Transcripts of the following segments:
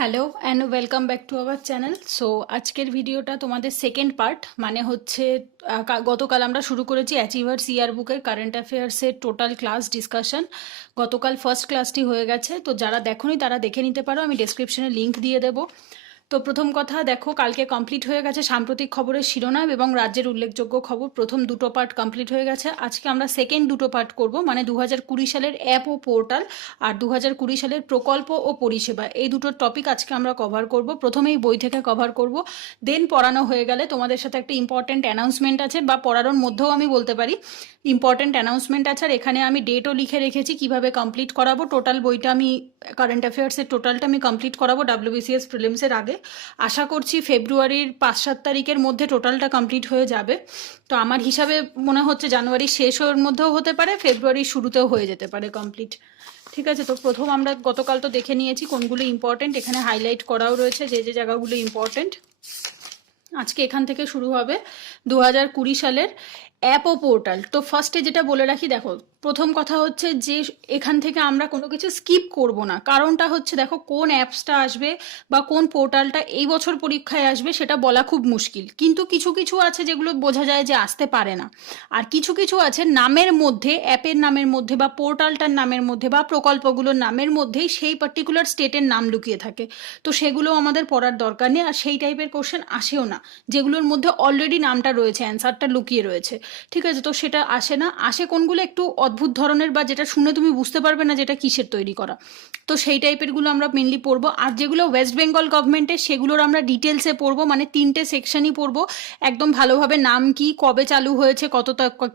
Hello and welcome back to our channel. So আজকের ভিডিওটা তোমাদের সেকেন্ড পার্ট, মানে হচ্ছে গতকাল আমরা শুরু করেছি অ্যাচিভার্স ইয়ার বুকের কারেন্ট অ্যাফেয়ার্সের টোটাল ক্লাস ডিসকাশন। গতকাল ফার্স্ট ক্লাসটি হয়ে গেছে, তো যারা দেখোনি তারা দেখে নিতে পারো, আমি ডেসক্রিপশনে লিঙ্ক দিয়ে দেবো। তো প্রথম কথা দেখো, কালকে কমপ্লিট হয়ে গেছে সাম্প্রতিক খবরের শিরোনাম এবং রাজ্যের উল্লেখযোগ্য খবর। প্রথম দুটো পার্ট কমপ্লিট হয়ে গেছে। আজকে আমরা সেকেন্ড দুটো পার্ট করব, মানে 2020 সালের অ্যাপ ও পোর্টাল আর 2020 সালের প্রকল্প ও পরিষেবা, এই দুটো টপিক আজকে আমরা কভার করব। প্রথমেই বই থেকে কভার করব, দেন পড়ানো হয়ে গেলে তোমাদের সাথে একটা ইম্পর্টেন্ট অ্যানাউন্সমেন্ট আছে, বা পড়ানোর মধ্যেও আমি বলতে পারি ইম্পর্টেন্ট অ্যানাউন্সমেন্ট আছে। আর এখানে আমি ডেটও লিখে রেখেছি কিভাবে কমপ্লিট করাবো। টোটাল বইটা আমি কারেন্ট অ্যাফেয়ার্সের টোটালটা আমি কমপ্লিট করাবো WBCS প্রিলিমসের আগে। আশা করছি ফেব্রুয়ারির 5-7 তারিখের মধ্যে টোটালটা কমপ্লিট হয়ে যাবে। তো আমার হিসাবে মনে হচ্ছে জানুয়ারির শেষের মধ্যেও হতে পারে, ফেব্রুয়ারির শুরুতেও হয়ে যেতে পারে কমপ্লিট। ঠিক আছে, তো প্রথম আমরা গতকাল তো দেখে নিয়েছি কোনগুলো ইম্পর্টেন্ট, এখানে হাইলাইট করাও রয়েছে যে যে জায়গাগুলো ইম্পর্টেন্ট। আজকে এখান থেকে শুরু হবে 2020 সালের অ্যাপ ও পোর্টাল। তো ফার্স্টে যেটা বলে রাখি, দেখো প্রথম কথা হচ্ছে যে এখান থেকে আমরা কোনো কিছু স্কিপ করব না। কারণটা হচ্ছে দেখো, কোন অ্যাপসটা আসবে বা কোন পোর্টালটা এই বছর পরীক্ষায় আসবে সেটা বলা খুব মুশকিল, কিন্তু কিছু কিছু আছে যেগুলো বোঝা যায় যে আসতে পারে না। আর কিছু কিছু আছে নামের মধ্যে, অ্যাপের নামের মধ্যে বা পোর্টালটার নামের মধ্যে বা প্রকল্পগুলোর নামের মধ্যেই সেই পার্টিকুলার স্টেটের নাম লুকিয়ে থাকে। তো সেগুলো আমাদের পড়ার দরকার নেই, আর সেই টাইপের কোশ্চেন আসেও না যেগুলোর মধ্যে অলরেডি নামটা রয়েছে, অ্যান্সারটা লুকিয়ে রয়েছে। ঠিক আছে, তো সেটা আসে না। আসে কোনগুলো একটু অদ্ভুত ধরনের, বা যেটা শুনে তুমি বুঝতে পারবে না যেটা কিসের তৈরি করা, তো সেই টাইপেরগুলো আমরা মেনলি পড়বো। আর যেগুলো ওয়েস্ট বেঙ্গল গভর্নমেন্টের সেগুলোর আমরা ডিটেলসে পড়বো, মানে 3টে সেকশনই পড়বো একদম ভালোভাবে। নাম কি, কবে চালু হয়েছে,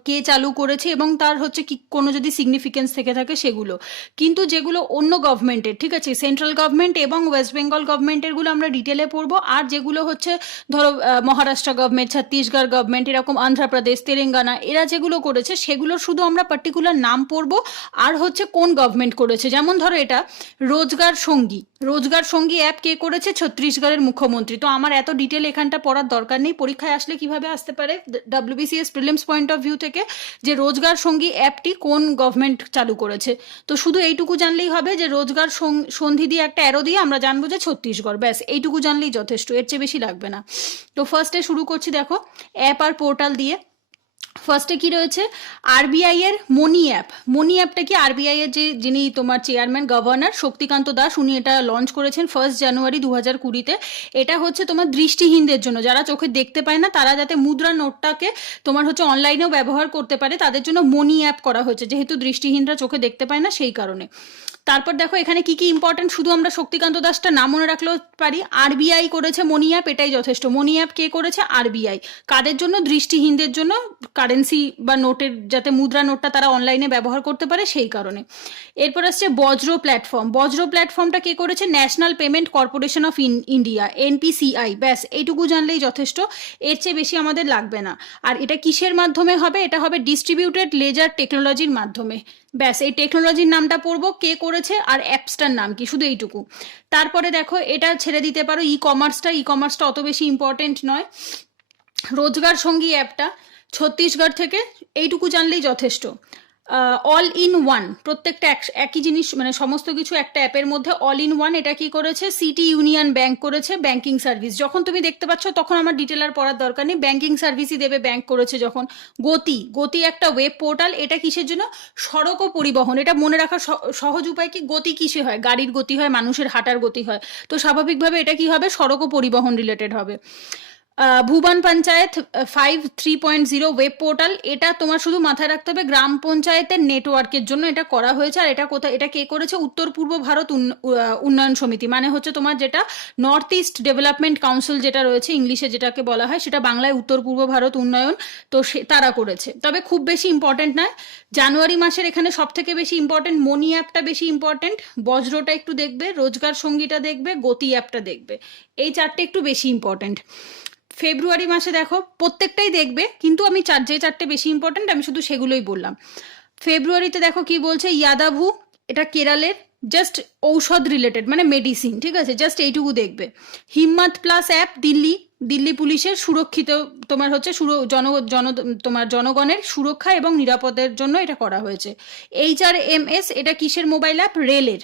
কে চালু করেছে, এবং তার হচ্ছে কি কোনো যদি সিগনিফিকেন্স থেকে থাকে সেগুলো। কিন্তু যেগুলো অন্য গভর্নমেন্টের, ঠিক আছে, সেন্ট্রাল গভর্নমেন্ট এবং ওয়েস্ট বেঙ্গল গভর্নমেন্টেরগুলো আমরা ডিটেলে পড়বো। আর যেগুলো হচ্ছে ধরো মহারাষ্ট্র গভর্নমেন্ট, ছত্তিশগড় গভর্নমেন্ট, এরকম অন্ধ্রপ্রদেশ, তেলেঙ্গানা, এরা যেগুলো করেছে সেগুলোর শুধু আমরা পার্টিকুলার নাম পড়বো, আর হচ্ছে কোন গভর্নমেন্ট করেছে। যেমন ধরো এটা রোজগার সঙ্গী, রোজগার সঙ্গী অ্যাপ কে করেছে? ছত্তিশগড়ের মুখ্যমন্ত্রী। তো আমার এত ডিটেল এখানটা পড়ার দরকার নেই, পরীক্ষায় আসলে কিভাবে আসতে পারে WBCS prelims point of view থেকে, যে রোজগার সঙ্গী অ্যাপটি কোন গভর্নমেন্ট চালু করেছে। তো শুধু এইটুকু জানলেই হবে যে রোজগার সন্ধি দিয়ে একটা অ্যারো দিয়ে আমরা জানবো যে ছত্তিশগড়, ব্যাস এইটুকু জানলেই যথেষ্ট, এর চেয়ে বেশি লাগবে না। তো ফার্স্টে শুরু করছি দেখো অ্যাপ আর পোর্টাল দিয়ে। ফার্স্টে কি রয়েছে? আরবিআই এর মনি অ্যাপ। মনি অ্যাপটা কি? আরবিআই এর যিনি তোমার চেয়ারম্যান গভর্নর শক্তিকান্ত দাস, উনি এটা লঞ্চ করেছেন 1 জানুয়ারি 2020-তে। এটা হচ্ছে তোমার দৃষ্টিহীনদের জন্য, যারা চোখে দেখতে পায় না, তারা যাতে মুদ্রা নোটটাকে তোমার হচ্ছে অনলাইনেও ব্যবহার করতে পারে, তাদের জন্য মনি অ্যাপ করা হয়েছে, যেহেতু দৃষ্টিহীনরা চোখে দেখতে পায় না সেই কারণে। তারপর দেখো এখানে কি কি ইম্পর্টেন্ট, শুধু আমরা শক্তিকান্ত দাসটা নাম মনে রাখলেও পারি। আরবিআই করেছে মনি অ্যাপ, এটাই যথেষ্ট। মনি অ্যাপ কে করেছে? আরবিআই। কাদের জন্য? দৃষ্টিহীনদের জন্য, কারেন্সি বা নোটের, যাতে মুদ্রা নোটটা তারা অনলাইনে ব্যবহার করতে পারে সেই কারণে। এরপর আসছে বজ্র প্ল্যাটফর্ম। বজ্র প্ল্যাটফর্মটা কে করেছে? National payment corporation of India, NPCI। ব্যাস এইটুকু জানলেই যথেষ্ট, এর চেয়ে বেশি আমাদের লাগবে না। আর এটা কিসের মাধ্যমে হবে? এটা হবে ডিস্ট্রিবিউটেড লেজার টেকনোলজির মাধ্যমে। ব্যাস এই টেকনোলজির নামটা পড়বো, কে করেছে, আর অ্যাপসটার নাম কি, শুধু এইটুকু। তারপরে দেখো এটা ছেড়ে দিতে পারো ই কমার্সটা অত বেশি ইম্পর্টেন্ট নয়। রোজগার সঙ্গী অ্যাপটা ছত্তিশগড় থেকে, এইটুকু জানলেই যথেষ্ট। অল ইন ওয়ান, প্রত্যেকটা একই জিনিস, মানে সমস্ত কিছু একটা অ্যাপের মধ্যে অল ইন ওয়ান, এটা কি করেছে? সিটি ইউনিয়ন ব্যাংক করেছে। ব্যাংকিং সার্ভিস যখন তুমি দেখতে পাচ্ছ তখন আমার ডিটেল আর পড়ার দরকার নেই, ব্যাংকিং সার্ভিসই দেবে, ব্যাংক করেছে যখন। গতি একটা ওয়েব পোর্টাল, এটা কিসের জন্য? সড়ক ও পরিবহন। এটা মনে রাখা সহজ উপায় কি, গতি কিসে হয়? গাড়ির গতি হয়, মানুষের হাঁটার গতি হয়, তো স্বাভাবিকভাবে এটা কি হবে? সড়ক ও পরিবহন রিলেটেড হবে। ভুবন পঞ্চায়েত 5 3.0 ওয়েব পোর্টাল, এটা তোমার শুধু মাথায় রাখতে হবে গ্রাম পঞ্চায়েতের নেটওয়ার্কের জন্য এটা করা হয়েছে। আর এটা কোথায়, এটা কে করেছে? উত্তর পূর্ব ভারত উন্নয়ন সমিতি, মানে হচ্ছে তোমার যেটা নর্থ ইস্ট ডেভেলপমেন্ট কাউন্সিল যেটা রয়েছে ইংলিশে, যেটাকে বলা হয়, সেটা বাংলায় উত্তর পূর্ব ভারত উন্নয়ন, তো তারা করেছে। তবে খুব বেশি ইম্পর্টেন্ট নয়। জানুয়ারি মাসের এখানে সব থেকে বেশি ইম্পর্টেন্ট মনি অ্যাপটা বেশি ইম্পর্টেন্ট, বজ্রটা একটু দেখবে, রোজগার সঙ্গীটা দেখবে, গতি অ্যাপটা দেখবে, এই চারটে একটু বেশি ইম্পর্টেন্ট। ফেব্রুয়ারি মাসে দেখো প্রত্যেকটাই দেখবে, কিন্তু আমি যে চারটে বেশি ইম্পর্টেন্ট আমি শুধু সেগুলোই বললাম। ফেব্রুয়ারিতে দেখো কি বলছে, ইয়াদাভু, এটা কেরালের, জাস্ট ঔষধ রিলেটেড, মানে মেডিসিন, ঠিক আছে, জাস্ট এইটুকু দেখবে। হিম্মত প্লাস অ্যাপ, দিল্লি পুলিশের সুরক্ষিত, তোমার হচ্ছে তোমার জনগণের সুরক্ষা এবং নিরাপদের জন্য এটা করা হয়েছে। HRMS, এটা কিসের মোবাইল অ্যাপ? রেলের।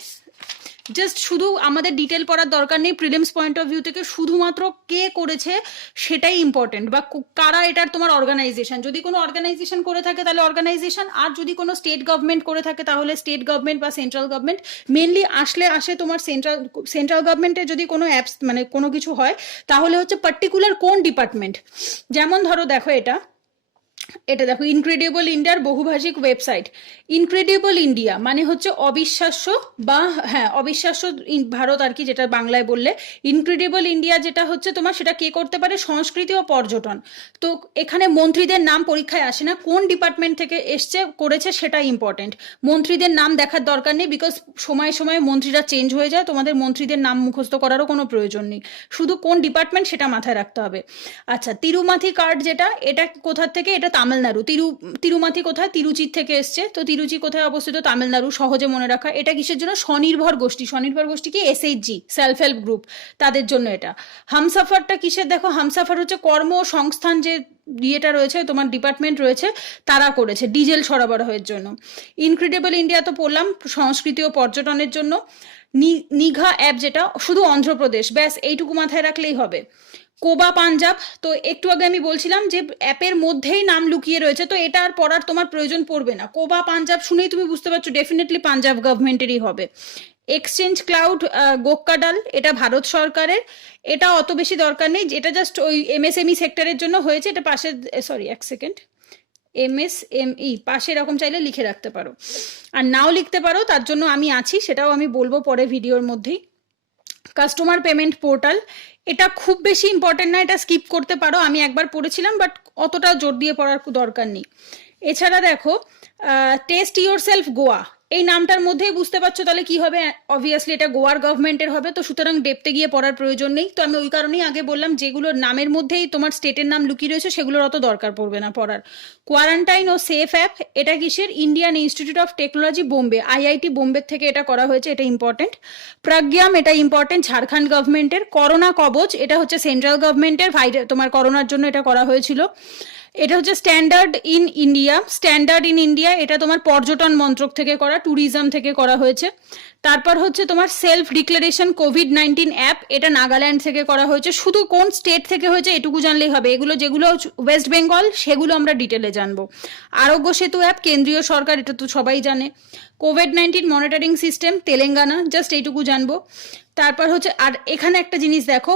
জাস্ট শুধু আমাদের ডিটেল পড়ার দরকার নেই, প্রিলিমস পয়েন্ট অফ ভিউ থেকে শুধুমাত্র কে করেছে সেটাই ইম্পর্টেন্ট, বা কারা এটার তোমার অর্গানাইজেশন, যদি কোনো অর্গানাইজেশন করে থাকে তাহলে অর্গানাইজেশন, আর যদি কোনো স্টেট গভর্নমেন্ট করে থাকে তাহলে স্টেট গভর্নমেন্ট বা সেন্ট্রাল গভর্নমেন্ট। মেনলি আসে তোমার সেন্ট্রাল গভর্নমেন্টে যদি কোনো অ্যাপস মানে কোনো কিছু হয় তাহলে হচ্ছে পার্টিকুলার কোন ডিপার্টমেন্ট। যেমন ধরো দেখো এটা দেখো ইনক্রেডিবল ইন্ডিয়ার বহুভাষিক ওয়েবসাইট। ইনক্রেডিবল ইন্ডিয়া মানে হচ্ছে অবিশ্বাস্য, বা হ্যাঁ অবিশ্বাস্য ভারত আর কি, যেটা বাংলায় বললে। ইনক্রেডিবল ইন্ডিয়া যেটা হচ্ছে তোমার, সেটা কে করতে পারে, সংস্কৃতি ও পর্যটন। তো এখানে মন্ত্রীদের নাম পরীক্ষায় আসে না, কোন ডিপার্টমেন্ট থেকে এসছে করেছে সেটা ইম্পর্টেন্ট। মন্ত্রীদের নাম দেখার দরকার নেই, বিকজ সময় সময় মন্ত্রীরা চেঞ্জ হয়ে যায়, তোমাদের মন্ত্রীদের নাম মুখস্থ করারও কোনো প্রয়োজন নেই, শুধু কোন ডিপার্টমেন্ট সেটা মাথায় রাখতে হবে। আচ্ছা, তিরুমাথি কার্ড যেটা, এটা কোথা থেকে, এটা তামিলনাড়ু। তিরুমাথি কোথায়, তিরুচির থেকে এসছে। তো তিরুচি কোথায় অবস্থিত, তামিলনাড়ু, সহজে মনে রাখা। এটা কিসের জন্য, স্বনির্ভর গোষ্ঠী। স্বনির্ভর গোষ্ঠী কি, SHG, সেলফ হেল্প গ্রুপ, তাদের জন্য এটা। হামসাফারটা কিসের, দেখো হামসাফার হচ্ছে কর্মসংস্থান যে ইয়েটা রয়েছে তোমার ডিপার্টমেন্ট রয়েছে, তারা করেছে ডিজেল সরবরাহের জন্য। ইনক্রেডিবল ইন্ডিয়া তো পড়লাম, সংস্কৃতি ও পর্যটনের জন্য। নিঘা অ্যাপ যেটা শুধু অন্ধ্রপ্রদেশ, ব্যাস এইটুকু মাথায় রাখলেই হবে। কোবা পাঞ্জাব, তো একটু আগে আমি বলছিলাম যে অ্যাপের মধ্যেই নাম লুকিয়ে রয়েছে, তো এটা আর পড়ার তোমার প্রয়োজন পড়বে না। কোবা পাঞ্জাব শুনেই তুমি বুঝতে পারছো ডেফিনেটলি পাঞ্জাব গভর্নমেন্টেরই হবে। এক্সচেঞ্জ ক্লাউড গোক্কাডাল, এটা ভারত সরকারের। এটা অত বেশি দরকার নেই, এটা জাস্ট ওই MSME সেক্টরের জন্য হয়েছে। এটা পাশে, সরি এক সেকেন্ড, MSME পাশে এরকম চাইলে লিখে রাখতে পারো, আর নাও লিখতে পারো, তার জন্য আমি আছি, সেটাও আমি বলবো পরে ভিডিওর মধ্যেই। কাস্টমার পেমেন্ট পোর্টাল, এটা খুব বেশি ইম্পর্টেন্ট না, এটা স্কিপ করতে পারো, আমি একবার পড়েছিলাম, বাট অতটা জোর দিয়ে পড়ার দরকার নেই। এছাড়া দেখো টেস্ট ইয়োর সেলফ গোয়া, এই নামটার মধ্যেই বুঝতে পারছো তাহলে কি হবে, অবভিয়াসলি এটা গোয়ার গভর্নমেন্টের হবে, তো সুতরাং ডেপতে গিয়ে পড়ার প্রয়োজন নেই। তো আমি ওই কারণেই আগে বললাম, যেগুলোর নামের মধ্যেই তোমার স্টেটের নাম লুকিয়ে রয়েছে সেগুলোর অত দরকার পড়বে না পড়ার। কোয়ারেন্টাইন ও সেফ অ্যাপ, এটা কিসের, Indian institute of technology Bombay, IIT Bombay থেকে এটা করা হয়েছে, এটা ইম্পর্টেন্ট। প্রজ্ঞাম, এটা ইম্পর্টেন্ট, ঝাড়খণ্ড গভর্নমেন্টের। করোনা কবচ, এটা হচ্ছে সেন্ট্রাল গভর্নমেন্টের, তোমার করোনার জন্য এটা করা হয়েছিল। এটা হচ্ছে স্ট্যান্ডার্ড ইন ইন্ডিয়া, এটা তোমার পর্যটন মন্ত্রক থেকে করা, ট্যুরিজম থেকে করা হয়েছে। তারপর হচ্ছে তোমার সেলফ ডিক্লারেশন কোভিড-19 অ্যাপ, এটা নাগাল্যান্ড থেকে করা হয়েছে। শুধু কোন স্টেট থেকে হয়েছে এটুকু জানলেই হবে, এগুলো যেগুলো ওয়েস্ট বেঙ্গল সেগুলো আমরা ডিটেলে জানবো। আরোগ্য সেতু অ্যাপ কেন্দ্রীয় সরকার, এটা তো সবাই জানে। COVID-19 monitoring system Telangana, just এইটুকু জানবো। তারপর হচ্ছে, আর এখানে একটা জিনিস দেখো,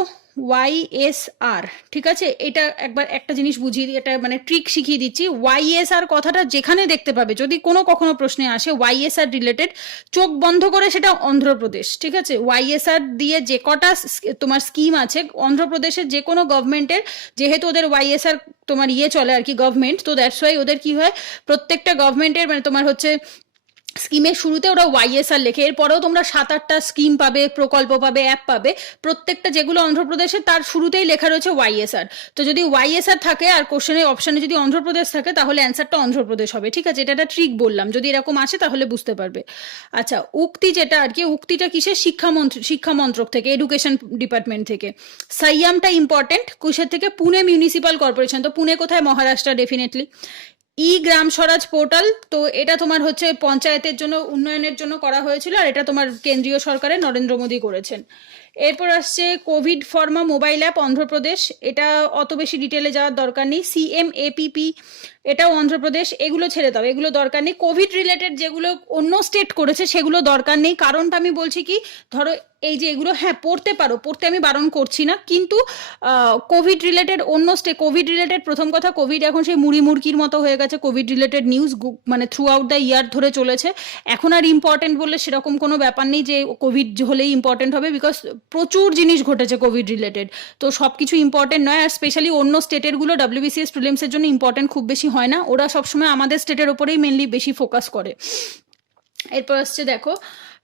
YSR, ঠিক আছে, এটা একবার একটা জিনিস বুঝিয়ে দিই, এটা মানে ট্রিক শিখিয়ে দিচ্ছি। YSR কথাটা যেখানে দেখতে পাবে, যদি কখনো প্রশ্নে আসে YSR রিলেটেড, চোখ বন্ধ করে সেটা অন্ধ্রপ্রদেশ, ঠিক আছে। YSR দিয়ে যে কটা তোমার স্কিম আছে অন্ধ্রপ্রদেশের যে কোনো গভর্নমেন্টের, যেহেতু ওদের YSR তোমার চলে আর কি গভর্নমেন্ট, তো দ্যাটস ওয়াই ওদের কি হয়, প্রত্যেকটা গভর্নমেন্টের মানে তোমার হচ্ছে স্কিমের শুরুতে ওরা YSR লেখে। এরপরেও তোমরা 7-8টা স্কিম পাবে, প্রকল্প পাবে, অ্যাপ পাবে, প্রত্যেকটা যেগুলো অন্ধ্রপ্রদেশের তার শুরুতেই লেখা রয়েছে YSR। তো যদি YSR থাকে আর কোশ্চেনের অপশানে যদি অন্ধ্রপ্রদেশ থাকে তাহলে অ্যান্সারটা অন্ধ্রপ্রদেশ হবে, ঠিক আছে। এটা একটা ট্রিক বললাম, যদি এরকম আসে তাহলে বুঝতে পারবে। আচ্ছা, উক্তি যেটা আর কি, উক্তিটা কিসের, শিক্ষা মন্ত্রক থেকে, এডুকেশন ডিপার্টমেন্ট থেকে। সাইয়ামটা ইম্পর্টেন্ট, কিসের থেকে, পুনে মিউনিসিপাল কর্পোরেশন। তো পুনে কোথায়, মহারাষ্ট্র ডেফিনেটলি। গ্রাম স্বরাজ পোর্টাল, তো এটা তোমার হচ্ছে পঞ্চায়েতের জন্য উন্নয়নের জন্য করা হয়েছিল, আর এটা তোমার কেন্দ্রীয় সরকারের নরেন্দ্র মোদী করেছেন। এরপর আসছে কোভিড ফর্মা মোবাইল অ্যাপ অন্ধ্রপ্রদেশ, এটা অত বেশি ডিটেলে যাওয়ার দরকার নেই। CMAPP, এটাও অন্ধ্রপ্রদেশ, এগুলো ছেড়ে দাও, এগুলো দরকার নেই। কোভিড রিলেটেড যেগুলো অন্য স্টেট করেছে সেগুলো দরকার নেই, কারণটা আমি বলছি কি, ধরো এই যে এগুলো হ্যাঁ পড়তে পারো, পড়তে আমি বারণ করছি না, কিন্তু কোভিড রিলেটেড অন্য কোভিড রিলেটেড, প্রথম কথা কোভিড এখন সেই মুড়ি মুড়কির মতো হয়ে গেছে, কোভিড রিলেটেড নিউজ মানে থ্রু আউট দ্য ইয়ার ধরে চলেছে। এখন আর ইম্পর্টেন্ট বললে সেরকম কোনো ব্যাপার নেই যে কোভিড হলেই ইম্পর্টেন্ট হবে, বিকজ প্রচুর জিনিস ঘটেছে কোভিড রিলেটেড, তো সব কিছু ইম্পর্টেন্ট নয়। আর স্পেশালি অন্য স্টেটেরগুলো WBCS প্রিলিমসের জন্য ইম্পর্টেন্ট খুব বেশি হয় না, ওরা সবসময় আমাদের স্টেটের ওপরেই মেনলি বেশি ফোকাস করে। এরপর আসছে দেখো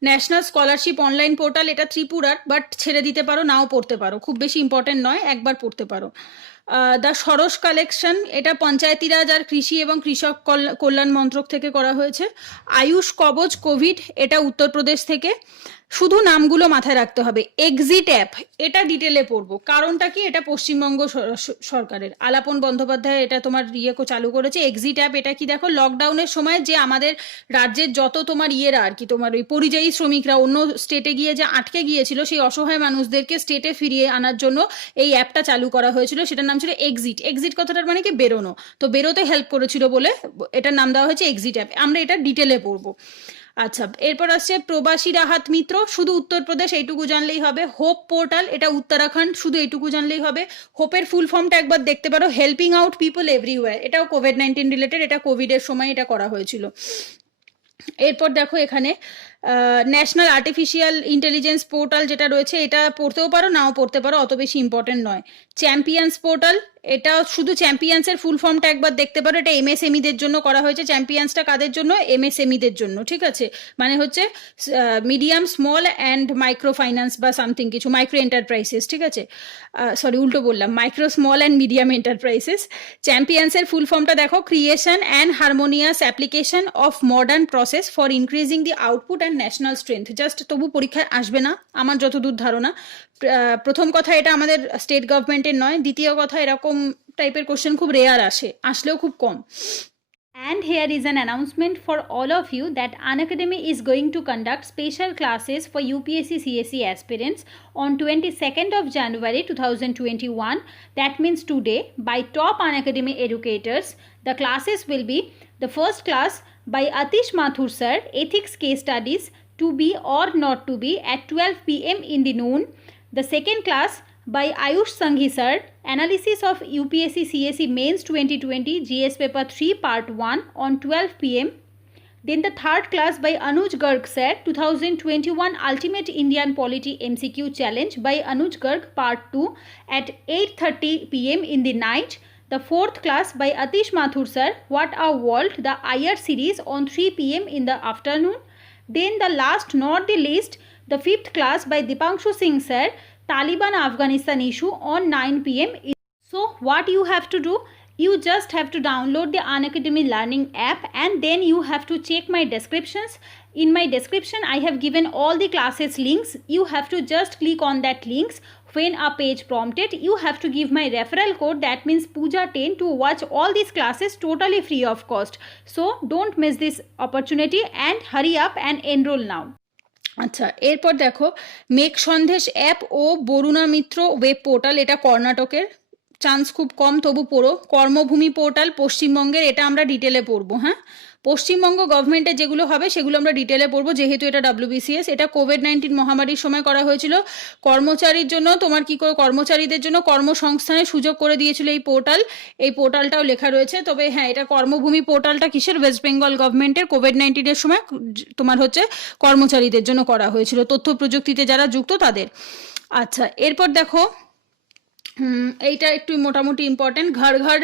ন্যাশনাল স্কলারশিপ অনলাইন পোর্টাল, এটা ত্রিপুরার, বাট ছেড়ে দিতে পারো, নাও পড়তে পারো, খুব বেশি ইম্পর্টেন্ট নয়, একবার পড়তে পারো। দ্য সরস কালেকশন, এটা পঞ্চায়েতি রাজ আর কৃষি এবং কৃষক কল্যাণ মন্ত্রক থেকে করা হয়েছে। আয়ুষ কবচ কোভিড, এটা উত্তরপ্রদেশ থেকে। শুধু নামগুলো মাথায় রাখতে হবে। এক্সিট অ্যাপ, এটা ডিটেলে পড়বো, কারণটা কি, এটা পশ্চিমবঙ্গ সরকারের, আলাপন বন্দ্যোপাধ্যায় এটা তোমার চালু করেছে। এক্সিট অ্যাপ এটা কি, দেখো লকডাউনের সময় যে আমাদের রাজ্যের যত তোমার ইয়েরা আর কি, তোমার ওই পরিযায়ী শ্রমিকরা অন্য স্টেটে গিয়ে যে আটকে গিয়েছিল, সেই অসহায় মানুষদেরকে স্টেটে ফিরিয়ে আনার জন্য এই অ্যাপটা চালু করা হয়েছিল। সেটার নাম ছিল এক্সিট। এক্সিট কথাটার মানে কি, বেরোনো, তো বেরোতে হেল্প করেছিল বলে এটার নাম দেওয়া হয়েছে এক্সিট অ্যাপ। আমরা এটা ডিটেলে পড়বো। আচ্ছা, এরপর আসছে প্রবাসী রাহাত মিত্র, শুধু উত্তরপ্রদেশ, এইটুকু জানলেই হবে। হোপ পোর্টাল, এটা উত্তরাখণ্ড, শুধু এইটুকু জানলেই হবে। হোপের ফুল ফর্মটা একবার দেখতে পারো, হেল্পিং আউট পিপল এভরিওয়্যার, এটাও কোভিড-19 রিলেটেড, এটা কোভিডের সময় এটা করা হয়েছিল। এরপর দেখো এখানে ন্যাশনাল আর্টিফিশিয়াল ইন্টেলিজেন্স পোর্টাল যেটা রয়েছে, এটা পড়তেও পারো নাও পড়তে পারো, অত বেশি ইম্পর্টেন্ট নয়। চ্যাম্পিয়ন্স পোর্টাল, এটা শুধু চ্যাম্পিয়ন্সের ফুল ফর্মটা একবার দেখতে পারো, এটা এমএসএমইদের জন্য করা হয়েছে। চ্যাম্পিয়ন্সটা কাদের জন্য, এমএসএমইদের জন্য, ঠিক আছে, মানে হচ্ছে medium small and micro finance বা সামথিং কিছু, মাইক্রো এন্টারপ্রাইসেস, ঠিক আছে, সরি উল্টো বললাম, মাইক্রো স্মল অ্যান্ড মিডিয়াম এন্টারপ্রাইসেস। চ্যাম্পিয়ন্সের ফুল ফর্মটা দেখো, creation and harmonious application of modern process for increasing the output and national strength. Just তবু পরীক্ষায় আসবে না আমার যতদূর ধারণা। প্রথম কথা, এটা আমাদের স্টেট গভর্নমেন্টের নয়। দ্বিতীয় কথা, এরকম টাইপের কোশ্চেন খুব রেয়ার আসে, আসলেও খুব কম। And here is an announcement for all of you that Unacademy is going to conduct special classes for UPSC CSE aspirants on 22nd of January 2021. That means today, by top Unacademy educators. The classes will be the first class by Atish Mathur sir, Ethics Case Studies, to be or not to be, at 12 p.m. in the noon. The second class by Ayush Sanghi sir, Analysis of UPSC CSE Mains 2020 GS Paper 3 Part 1 on 12 p.m. Then the third class by Anuj Garg sir, 2021 Ultimate Indian Polity MCQ Challenge by Anuj Garg Part 2 at 8:30 p.m. in the night. The fourth class by Atish Mathur sir, What a World, the IR series on 3 p.m. in the afternoon. Then the last not the least, the fifth class by Dipanshu Singh sir, Taliban Afghanistan issue on 9 p.m. So what you have to do? You just have to download the Unacademy Learning app, and then you have to check my descriptions. In my description, I have given all the classes links. You have to just click on that links. When a page prompted, you have to give my referral code, that means Pooja10, to watch all these classes totally free of cost. So don't miss this opportunity and hurry up and enroll now. আচ্ছা, এরপর দেখো make Sandesh app ও বরুণা মিত্র web portal, এটা কর্ণাটকের, chance খুব কম, তবু পড়ো। কর্মভূমি portal পশ্চিমবঙ্গের, এটা আমরা ডিটেলে পড়বো। হ্যাঁ, পশ্চিমবঙ্গ গভর্নমেন্টের যেগুলো হবে সেগুলো আমরা ডিটেলে পড়বো, যেহেতু এটা WBCS। এটা কোভিড-19 মহামারীর সময় করা হয়েছিল। কর্মচারীর জন্য তোমার কি করে, কর্মচারীদের জন্য কর্মসংস্থানের সুযোগ করে দিয়েছিল এই পোর্টাল। এই পোর্টালটাও লেখা রয়েছে। তবে হ্যাঁ, এটা কর্মভূমি পোর্টালটা কিসের, ওয়েস্ট বেঙ্গল গভর্নমেন্টের, কোভিড-19 সময় তোমার হচ্ছে কর্মচারীদের জন্য করা হয়েছিল, তথ্য প্রযুক্তিতে যারা যুক্ত তাদের। আচ্ছা, এরপর দেখো এইটা একটু মোটামুটি ইম্পর্টেন্ট, ঘর ঘর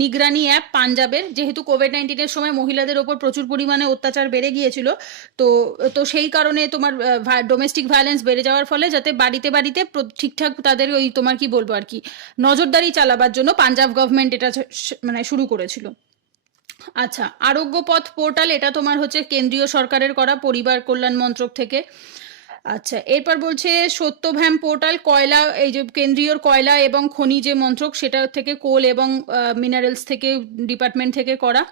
নিগরানি অ্যাপ পাঞ্জাবের, যেহেতু কোভিড-19 সময় মহিলাদের ওপর প্রচুর পরিমাণে অত্যাচার বেড়ে গিয়েছিল, তো সেই কারণে তোমার ডোমেস্টিক ভায়োলেন্স বেড়ে যাওয়ার ফলে যাতে বাড়িতে বাড়িতে ঠিকঠাক তাদের ওই তোমার কি বলবো আর কি নজরদারি চালাবার জন্য পাঞ্জাব গভর্নমেন্ট এটা মানে শুরু করেছিল। আচ্ছা, আরোগ্য পথ পোর্টাল, এটা তোমার হচ্ছে কেন্দ্রীয় সরকারের করা, পরিবার কল্যাণ মন্ত্রক থেকে। আচ্ছা, এরপর বলছে সত্যভ্যাম পোর্টাল, কয়লা, এই যে কেন্দ্রীয় কয়লা এবং খনিজ মন্ত্রক, সেটা থেকে কোল এবং মিনারেলস থেকে ডিপার্টমেন্ট থেকে করা।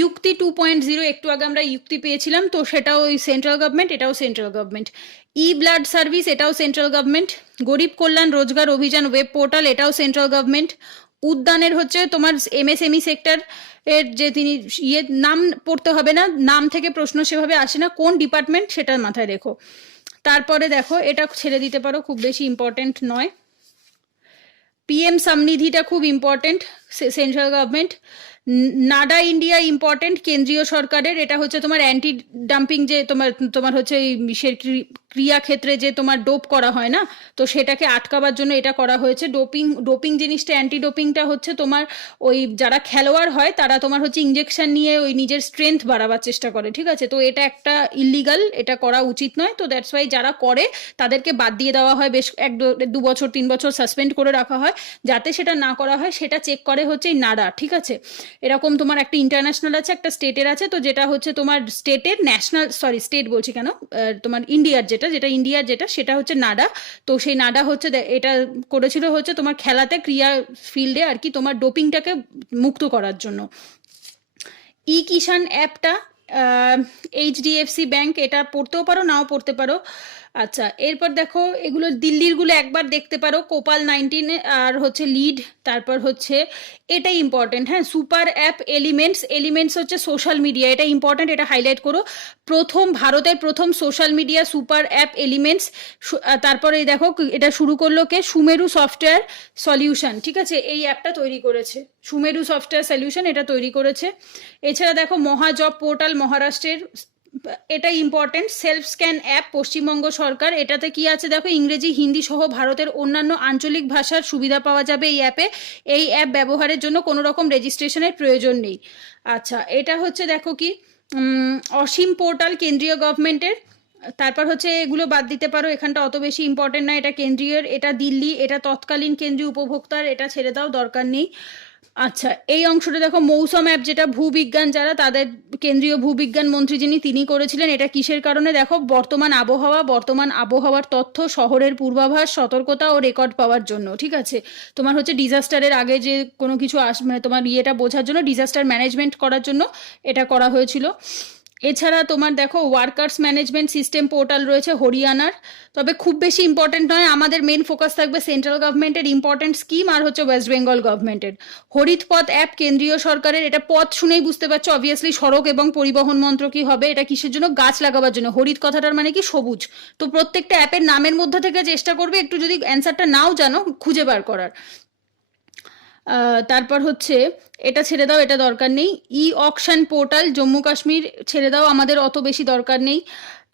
ইউক্তি 2.0, একটু আগে আমরা ইউক্তি পেয়েছিলাম, তো সেটাও ওই সেন্ট্রাল গভর্নমেন্ট, এটাও সেন্ট্রাল গভর্নমেন্ট। ই ব্লাড সার্ভিস, এটাও সেন্ট্রাল গভর্নমেন্ট। গরিব কল্যাণ রোজগার অভিযান ওয়েব পোর্টাল, এটাও সেন্ট্রাল গভর্নমেন্ট। উদ্যানের হচ্ছে তোমার MSME সেক্টর এর যে তিনি নাম পড়তে হবে না, নাম থেকে প্রশ্ন সেভাবে আসে না, কোন ডিপার্টমেন্ট সেটা মাথায় রেখো। তারপরে দেখো, এটা ছেড়ে দিতে পারো, খুব বেশি ইম্পর্টেন্ট নয়। PM সমনিধিটা খুব important, central government. নাডা India important, কেন্দ্রীয় সরকারের, এটা হচ্ছে তোমার অ্যান্টি ডাম্পিং, যে তোমার তোমার হচ্ছে এই বিষের ক্রিয়াক্ষেত্রে যে তোমার ডোপ করা হয় না, তো সেটাকে আটকাবার জন্য এটা করা হয়েছে। ডোপিং ডোপিং জিনিসটা, অ্যান্টি ডোপিংটা হচ্ছে তোমার ওই যারা খেলোয়াড় হয় তারা তোমার হচ্ছে ইঞ্জেকশন নিয়ে ওই নিজের স্ট্রেংথ বাড়াবার চেষ্টা করে, ঠিক আছে? তো এটা একটা ইলিগাল, এটা করা উচিত নয়। তো দ্যাটস ওয়াই যারা করে তাদেরকে বাদ দিয়ে দেওয়া হয়, বেশ 1-2 বছর 3 বছর সাসপেন্ড করে রাখা হয়, যাতে সেটা না করা হয় সেটা চেক করে হচ্ছে এই নাডা, ঠিক আছে? এরকম তোমার একটা ইন্টারন্যাশনাল আছে, একটা স্টেটের আছে। তো যেটা হচ্ছে তোমার স্টেটের ন্যাশনাল, সরি স্টেট বলছি কেন, তোমার ইন্ডিয়ার যেটা ইন্ডিয়ার যেটা সেটা হচ্ছে নাডা। তো সেই নাডা হচ্ছে এটা করেছিল হচ্ছে তোমার খেলাতে, ক্রিয়া ফিল্ডে আর কি, তোমার ডোপিংটাকে মুক্ত করার জন্য। ই কিষান অ্যাপটা এইচডিএফসি ব্যাংক, এটা পড়তেও পারো নাও পড়তে পারো। আচ্ছা, এরপর দেখো এগুলো দিল্লিরগুলো একবার দেখতে পারো, কোপাল 19 আর হচ্ছে লিড। তারপর হচ্ছে এটা ইম্পর্টেন্ট, হ্যাঁ, সুপার অ্যাপ এলিমেন্টস। এলিমেন্টস হচ্ছে সোশ্যাল মিডিয়া, এটা ইম্পর্টেন্ট, এটা হাইলাইট করো। ভারতের প্রথম social media super app elements. তারপরে দেখো এটা শুরু করলো কে, সুমেরু সফটওয়্যার সলিউশন, ঠিক আছে? এই অ্যাপটা তৈরি করেছে সুমেরু সফটওয়্যার সলিউশন, এটা তৈরি করেছে। এছাড়া দেখো মহাজব পোর্টাল মহারাষ্ট্রের, এটা important. Self scan app Paschimbanga সরকার, এটাতে কি আছে দেখো, ইংরেজি হিন্দি সহ ভারতের অন্যান্য আঞ্চলিক ভাষার সুবিধা পাওয়া যাবে এই অ্যাপে। এই অ্যাপ ব্যবহারের জন্য কোনো রকম রেজিস্ট্রেশনের প্রয়োজন নেই। আচ্ছা, এটা হচ্ছে দেখো কি, অসীম পোর্টাল কেন্দ্রীয় গভর্নমেন্টের। তারপর হচ্ছে এগুলো বাদ দিতে পারো, এখানটা অত বেশি ইম্পর্টেন্ট না, এটা কেন্দ্রীয়, এটা দিল্লি, এটা তৎকালীন কেন্দ্রীয় উপভোক্তার, এটা ছেড়ে দাও, দরকার নেই। আচ্ছা, এই অংশটা দেখো, মৌসম অ্যাপ, যেটা ভূবিজ্ঞান যারা তাদের কেন্দ্রীয় ভূবিজ্ঞান মন্ত্রী তিনি করেছিলেন। এটা কিসের কারণে দেখো, বর্তমান আবহাওয়ার তথ্য, শহরের পূর্বাভাস, সতর্কতা ও রেকর্ড পাওয়ার জন্য, ঠিক আছে? তোমার হচ্ছে ডিজাস্টারের আগে যে কোনো কিছু মানে তোমার ইয়েটা বোঝার জন্য, ডিজাস্টার ম্যানেজমেন্ট করার জন্য এটা করা হয়েছিল। এছাড়া তোমার দেখো ওয়ার্কার্স ম্যানেজমেন্ট সিস্টেম পোর্টাল রয়েছে হরিয়ানার, তবে খুব বেশি ইম্পর্টেন্ট নয়, আমাদের মেন ফোকাস থাকবে সেন্ট্রাল গভর্নমেন্টের ইম্পর্টেন্ট স্কিম আর হচ্ছে ওয়েস্ট বেঙ্গল গভর্নমেন্টের। হরিত পথ অ্যাপ কেন্দ্রীয় সরকারের, এটা পথ শুনেই বুঝতে পারছো অবভিয়াসলি সড়ক এবং পরিবহন মন্ত্রকই হবে। এটা কিসের জন্য, গাছ লাগাবার জন্য। হরিত কথাটার মানে কি, সবুজ। তো প্রত্যেকটা অ্যাপের নামের মধ্যে থেকে চেষ্টা করবে একটু, যদি অ্যান্সারটা নাও জানো, খুঁজে বার করার। তারপর হচ্ছে এটা ছেড়ে দাও, এটা দরকার নেই। ই অকশন পোর্টাল জম্মু কাশ্মীর, ছেড়ে দাও, আমাদের অত বেশি দরকার নেই।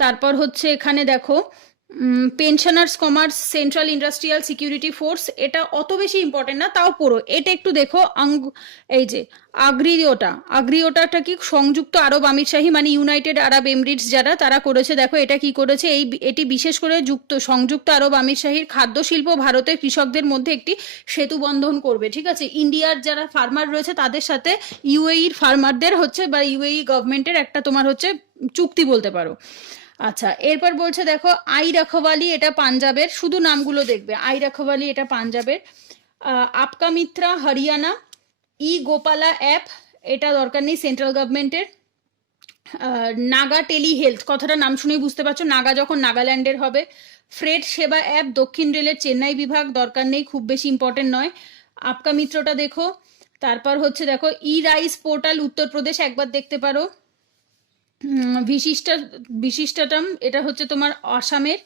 তারপর হচ্ছে এখানে দেখো pensioners commerce central industrial security force, এটা অত বেশি ইম্পর্টেন্ট না, তাও পড়ো। এটা একটু দেখো, এই যে আগ্রিওটাটা কি, সংযুক্ত আরব আমিরশাহী মানে ইউনাইটেড আরব এমিরেটস যারা, তারা করেছে। দেখো এটা কি করেছে, এটি বিশেষ করে সংযুক্ত আরব আমিরশাহীর খাদ্য শিল্প ভারতের কৃষকদের মধ্যে একটি সেতু বন্ধন করবে, ঠিক আছে? ইন্ডিয়ার যারা ফার্মার রয়েছে তাদের সাথে ইউএইর ফার্মারদের হচ্ছে, বা ইউএই গভর্নমেন্টের একটা তোমার হচ্ছে চুক্তি বলতে পারো। আচ্ছা, এরপর বলছে দেখো আই রখওয়ালি, এটা পাঞ্জাবের, শুধু নামগুলো দেখবে। আই রখওয়ালি এটা পাঞ্জাবের। আপকা মিত্রা হরিয়ানা। ই গোপালা অ্যাপ, এটা দরকার নেই, সেন্ট্রাল গভর্নমেন্টের। নাগা টেলি হেলথ, কথাটা নাম শুনেই বুঝতে পারছো নাগা যখন নাগাল্যান্ডের হবে। ফ্রেড সেবা অ্যাপ দক্ষিণ রেলের চেন্নাই বিভাগ, দরকার নেই, খুব বেশি ইম্পর্টেন্ট নয়। আপকা মিত্রটা দেখো। তারপর হচ্ছে দেখো ই রাইস পোর্টাল উত্তরপ্রদেশ, একবার দেখতে পারো। বিশিষ্টাটম, এটা হচ্ছে তোমার আসামের।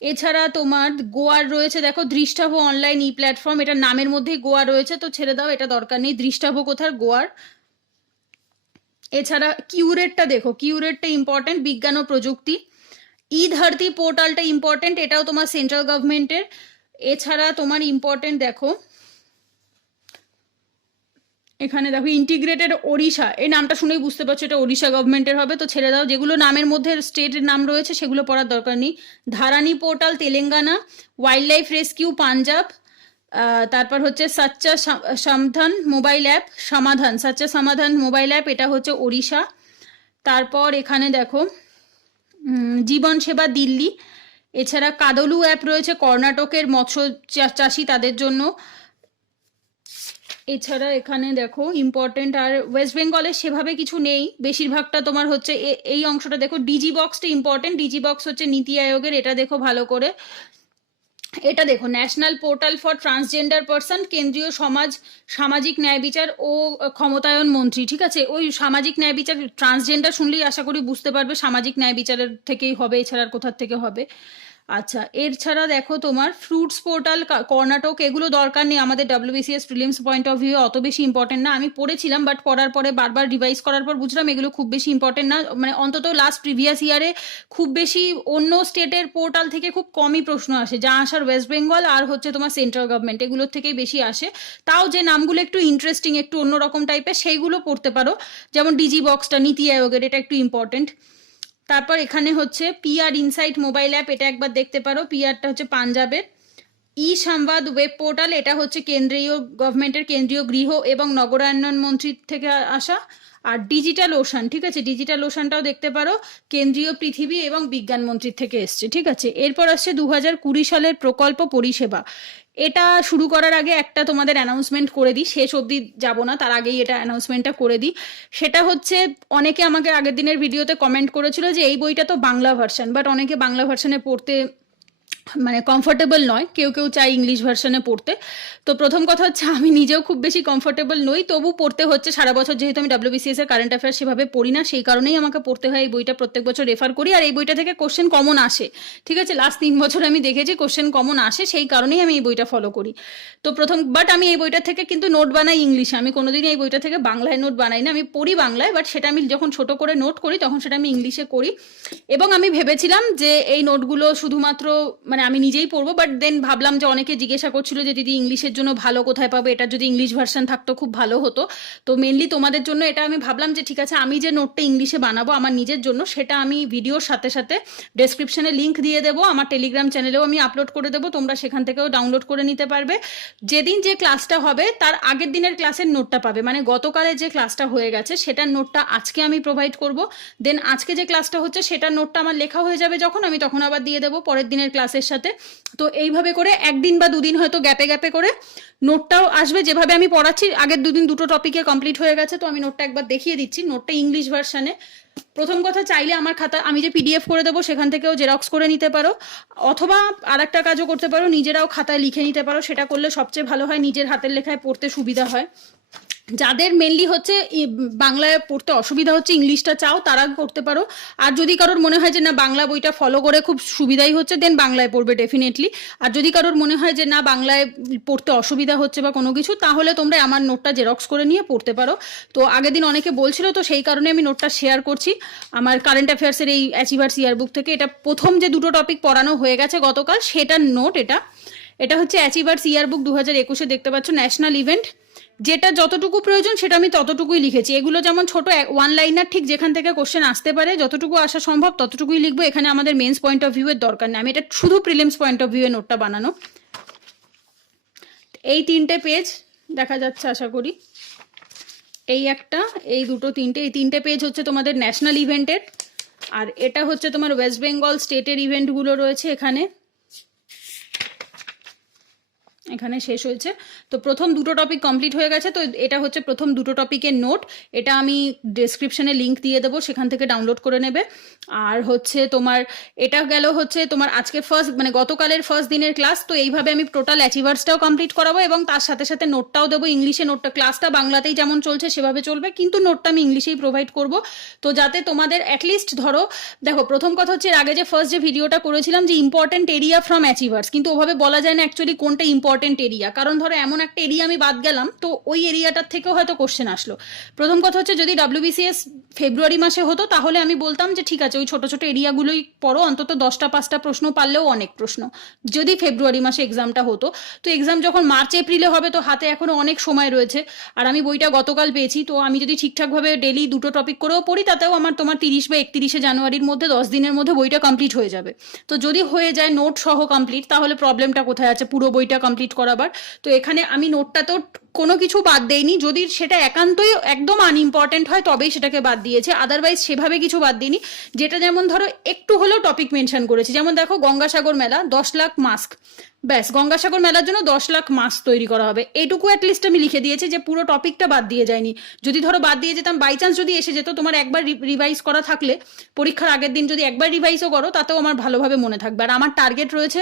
এছাড়া তোমার গোয়ার রয়েছে দেখো দৃষ্টাভ অনলাইন ই প্ল্যাটফর্ম, এটা নামের মধ্যেই গোয়া রয়েছে, তো ছেড়ে দাও, এটা দরকার নেই। দৃষ্টাভ কোথার, গোয়ার। এছাড়া কিউরেটটা দেখো, কিউরেটটা ইম্পর্টেন্ট, বিজ্ঞান ও প্রযুক্তি। ই ধরতি পোর্টালটা ইম্পর্টেন্ট, এটাও তোমার সেন্ট্রাল গভর্নমেন্টের। এছাড়া তোমার ইম্পর্টেন্ট দেখো এখানে দেখো ইন্টিগ্রেটেড ওড়িশা, এই নামটা শুনেই বুঝতে পারছো এটা ওড়িশা গভর্নমেন্টের হবে, তো ছেড়ে দাও। যেগুলো নামের মধ্যে স্টেটের নাম রয়েছে সেগুলো পড়ার দরকার নেই। Dharani portal Telangana. Wild life rescue Punjab. তারপর হচ্ছে সাচ্চা সমাধান মোবাইল অ্যাপ, সাচ্চা সমাধান মোবাইল অ্যাপ, এটা হচ্ছে ওড়িশা। তারপর এখানে দেখো জীবন সেবা দিল্লি। এছাড়া কাদলু অ্যাপ রয়েছে কর্ণাটকের মৎস্য চাষি তাদের জন্য। এছাড়া এখানে দেখো ইম্পর্টেন্ট, আর ওয়েস্ট বেঙ্গলে সেভাবে কিছু নেই, বেশিরভাগটা তোমার হচ্ছে এই অংশটা দেখো। ডিজি বক্সটা ইম্পর্টেন্ট, ডিজি বক্স হচ্ছে নীতি আয়োগের, এটা দেখো ভালো করে। এটা দেখো national portal for transgender person, কেন্দ্রীয় সামাজিক ন্যায় বিচার ও ক্ষমতায়ন মন্ত্রী, ঠিক আছে? ওই সামাজিক ন্যায় বিচার, ট্রান্সজেন্ডার শুনলেই আশা করি বুঝতে পারবে সামাজিক ন্যায় বিচারের থেকেই হবে, এছাড়া আর কোথার থেকে হবে। আচ্ছা, এর ছাড়া দেখো তোমার ফ্রুটস পোর্টাল, কর্ণাটক, এগুলো দরকার নেই আমাদের WBCS prelims point of view, অত বেশি ইম্পর্টেন্ট না। আমি পড়েছিলাম, বাট পড়ার পরে বারবার রিভাইজ করার পর বুঝলাম এগুলো খুব বেশি ইম্পর্টেন্ট না, মানে অন্তত লাস্ট প্রিভিয়াস ইয়ারে খুব বেশি অন্য স্টেটের পোর্টাল থেকে খুব কমই প্রশ্ন আসে, যা আসার ওয়েস্ট বেঙ্গল আর হচ্ছে তোমার সেন্ট্রাল গভর্নমেন্ট, এগুলোর থেকেই বেশি আসে। তাও যে নামগুলো একটু ইন্টারেস্টিং, একটু অন্যরকম টাইপের, সেইগুলো পড়তে পারো। যেমন ডিজি বক্সটা নীতি আয়োগের, এটা একটু ইম্পর্টেন্ট। তারপর এখানে হচ্ছে পিআর ইনসাইট মোবাইল অ্যাপ, এটা একবার দেখতে পারো। পিআরটা হচ্ছে পাঞ্জাবের। ই সংবাদ ওয়েব পোর্টাল, এটা হচ্ছে কেন্দ্রীয় গভর্নমেন্টের, কেন্দ্রীয় গৃহ এবং নগরায়ণ মন্ত্রীর থেকে আসা। আর ডিজিটাল ওশান, ঠিক আছে, ডিজিটাল ওশানটাও দেখতে পারো, কেন্দ্রীয় পৃথিবী এবং বিজ্ঞান মন্ত্রীর থেকে এসছে, ঠিক আছে। এরপর আসছে 2020 সালের প্রকল্প পরিষেবা। এটা শুরু করার আগে একটা তোমাদের অ্যানাউন্সমেন্ট করে দিই, শেষ অবধি যাব না, তার আগেই এটা অ্যানাউন্সমেন্টটা করে দিই। সেটা হচ্ছে, অনেকে আমাকে আগের দিনের ভিডিওতে কমেন্ট করেছিল যে এই বইটা তো বাংলা ভার্সন, বাট অনেকে বাংলা ভার্সনে পড়তে মানে কমফোর্টেবল নয়, কেউ কেউ চায় ইংলিশ ভার্সনে পড়তে। তো প্রথম কথা হচ্ছে, আমি নিজেও খুব বেশি কমফোর্টেবল নই, তবু পড়তে হচ্ছে সারা বছর, যেহেতু আমি ডাব্লিউবিসিএস এর কারেন্ট অ্যাফেয়ার্স সেভাবে পড়ি না, সেই কারণেই আমাকে পড়তে হয়। এই বইটা প্রত্যেক বছর রেফার করি, আর এই বইটা থেকে কোশ্চেন কমন আসে, ঠিক আছে, লাস্ট 3 বছর আমি দেখেছি কোশ্চেন কমন আসে, সেই কারণেই আমি এই বইটা ফলো করি। তো বাট আমি এই বইটা থেকে কিন্তু নোট বানাই ইংলিশে, আমি কোনোদিনই এই বইটা থেকে বাংলায় নোট বানাই না, আমি পড়ি বাংলায়, বাট সেটা আমি যখন ছোট করে নোট করি তখন সেটা আমি ইংলিশে করি। এবং আমি ভেবেছিলাম যে এই নোটগুলো শুধুমাত্র মানে আমি নিজেই পড়বো, বাট দেন ভাবলাম যে অনেকে জিজ্ঞাসা করছিল যে দিদি ইংলিশের জন্য ভালো কোথায় পাবো, এটা যদি ইংলিশ ভার্সন থাকতো খুব ভালো হতো। তো মেনলি তোমাদের জন্য এটা আমি ভাবলাম যে ঠিক আছে, আমি যে নোটটা ইংলিশে বানাবো আমার নিজের জন্য, সেটা আমি ভিডিওর সাথে সাথে ডেসক্রিপশনে লিঙ্ক দিয়ে দেবো, আমার টেলিগ্রাম চ্যানেলেও আমি আপলোড করে দেবো, তোমরা সেখান থেকেও ডাউনলোড করে নিতে পারবে। যেদিন যে ক্লাসটা হবে তার আগের দিনের ক্লাসের নোটটা পাবে, মানে গতকালে যে ক্লাসটা হয়ে গেছে সেটার নোটটা আজকে আমি প্রোভাইড করব। দেন আজকে যে ক্লাসটা হচ্ছে সেটার নোটটা আমার লেখা হয়ে যাবে যখন, আমি তখন আবার দিয়ে দেবো পরের দিনের ক্লাসের সাথে। তো এইভাবে করে একদিন বা দুদিন হয়তো গ্যাপে গ্যাপে করে নোটটাও আসবে। যেভাবে আমি পড়াচ্ছি, আগের দুদিন দুটো টপিকে কমপ্লিট হয়ে গেছে, তো আমি নোটটা একবার দেখিয়ে দিচ্ছি। নোটটা ইংলিশ ভার্সানে। প্রথম কথা, চাইলে আমার খাতা আমি যে পিডিএফ করে দেবো সেখান থেকেও জেরক্স করে নিতে পারো, অথবা আর একটা কাজও করতে পারো, নিজেরাও খাতায় লিখে নিতে পারো, সেটা করলে সবচেয়ে ভালো হয়, নিজের হাতের লেখায় পড়তে সুবিধা হয়। যাদের মেনলি হচ্ছে বাংলায় পড়তে অসুবিধা হচ্ছে, ইংলিশটা চাও, তারা করতে পারো। আর যদি কারোর মনে হয় যে না বাংলা বইটা ফলো করে খুব সুবিধাই হচ্ছে, দেন বাংলায় পড়বে ডেফিনেটলি। আর যদি কারোর মনে হয় যে না বাংলায় পড়তে অসুবিধা হচ্ছে বা কোনো কিছু, তাহলে তোমরা আমার নোটটা জেরক্স করে নিয়ে পড়তে পারো। তো আগের দিন অনেকে বলছিল, তো সেই কারণে আমি নোটটা শেয়ার করছি আমার কারেন্ট অ্যাফেয়ার্সের এই অ্যাচিভার্স ইয়ারবুক থেকে। এটা প্রথম যে দুটো টপিক পড়ানো হয়ে গেছে গতকাল, সেটার নোট এটা। এটা হচ্ছে অ্যাচিভার্স ইয়ারবুক 2021, দেখতে পাচ্ছ, ন্যাশনাল ইভেন্ট। যেটা যতটুকু প্রয়োজন সেটা আমি ততটুকুই লিখেছি। এগুলো যেমন ছোট ওয়ান লাইনার, ঠিক যেখান থেকে কোশ্চেন আসতে পারে, যতটুকু আসা সম্ভব ততটুকুই লিখবো। এখানে আমাদের মেন্স পয়েন্ট অফ ভিউ এর দরকার নেই, আমি এটা শুধু প্রিলিমস পয়েন্ট অফ ভিউ এর নোটটা বানানো। এই 3টে পেজ দেখা যাচ্ছে আশা করি, এই একটা, এই দুটো, তিনটে, এই 3টে পেজ হচ্ছে তোমাদের ন্যাশনাল ইভেন্টের। আর এটা হচ্ছে তোমার ওয়েস্ট বেঙ্গল স্টেটের ইভেন্টগুলো রয়েছে এখানে, এখানে শেষ হয়েছে। তো প্রথম দুটো টপিক কমপ্লিট হয়ে গেছে। তো এটা হচ্ছে প্রথম দুটো টপিকের নোট, এটা আমি ডেসক্রিপশনে লিঙ্ক দিয়ে দেবো, সেখান থেকে ডাউনলোড করে নেবে। আর হচ্ছে তোমার এটা গেল হচ্ছে তোমার আজকে ফার্স্ট, মানে গতকালের ফার্স্ট দিনের ক্লাস। তো এইভাবে আমি টোটাল অ্যাচিভার্সটাও কমপ্লিট করাবো এবং তার সাথে সাথে নোটটাও দেবো ইংলিশে। নোটটা ক্লাসটা বাংলাতেই যেমন চলছে সেভাবে চলবে, কিন্তু নোটটা আমি ইংলিশেই প্রোভাইড করব। তো যাতে তোমাদের অ্যাটলিস্ট ধরো, দেখো প্রথম কথা হচ্ছে এর আগে যে ফার্স্ট যে ভিডিওটা করেছিলাম যে ইম্পর্টেন্ট এরিয়া ফ্রম অ্যাচিভার্স, কিন্তু ওভাবে বলা যায় না অ্যাকচুয়ালি কোনটা ইম্পর্টেন্ট এরিয়া, কারণ ধরো এমন একটা এরিয়া আমি বাদ গেলাম, তো ওই এরিয়াটার থেকেও হয়তো কোশ্চেন আসলো। প্রথম কথা হচ্ছে যদি ডাব্লিউবিসিএস ফেব্রুয়ারি মাসে হতো তাহলে আমি বলতাম যে ঠিক আছে ওই ছোট ছোট এরিয়াগুলোই পড়ো, অন্তত 10টা 5টা প্রশ্ন পারলেও অনেক প্রশ্ন, যদি ফেব্রুয়ারি মাসে এক্সামটা হতো। তো এক্সাম যখন মার্চ এপ্রিলে হবে, তো হাতে এখনো অনেক সময় রয়েছে। আর আমি বইটা গতকাল পেয়েছি, তো আমি যদি ঠিকঠাকভাবে ডেলি দুটো টপিক করেও পড়ি, তাতেও আমার তোমার 30 বা 31 জানুয়ারির মধ্যে 10 দিনের মধ্যে বইটা কমপ্লিট হয়ে যাবে। তো যদি হয়ে যায় নোট সহ কমপ্লিট, তাহলে প্রবলেমটা কোথায় আছে, পুরো বইটা কমপ্লিট করাবার। তো এখানে আমি নোটটা তো কোনো কিছু বাদ দেইনি, যদি সেটা একান্তই একদম আনইম্পর্টেন্ট হয় তবেই সেটাকে বাদ দিয়েছে, আদারওয়াইজ সেভাবে কিছু বাদ দিইনি। যেটা যেমন ধরো একটু হলেও টপিক মেনশন করেছি, যেমন দেখো গঙ্গাসাগর মেলা 10 লাখ মাস্ক, ব্যাস গঙ্গাসাগর মেলার জন্য 10 লাখ মাস্ক তৈরি করা হবে, এইটুকু অ্যাটলিস্ট আমি লিখে দিয়েছি, যে পুরো টপিকটা বাদ দিয়ে যায়নি। যদি ধরো বাদ দিয়ে যেতাম, বাই চান্স যদি এসে যেত, তোমার একবার রিভাইজ করা থাকলে পরীক্ষার আগের দিন যদি একবার রিভাইজও করো, তাতেও আমার ভালোভাবে মনে থাকবে। আর আমার টার্গেট রয়েছে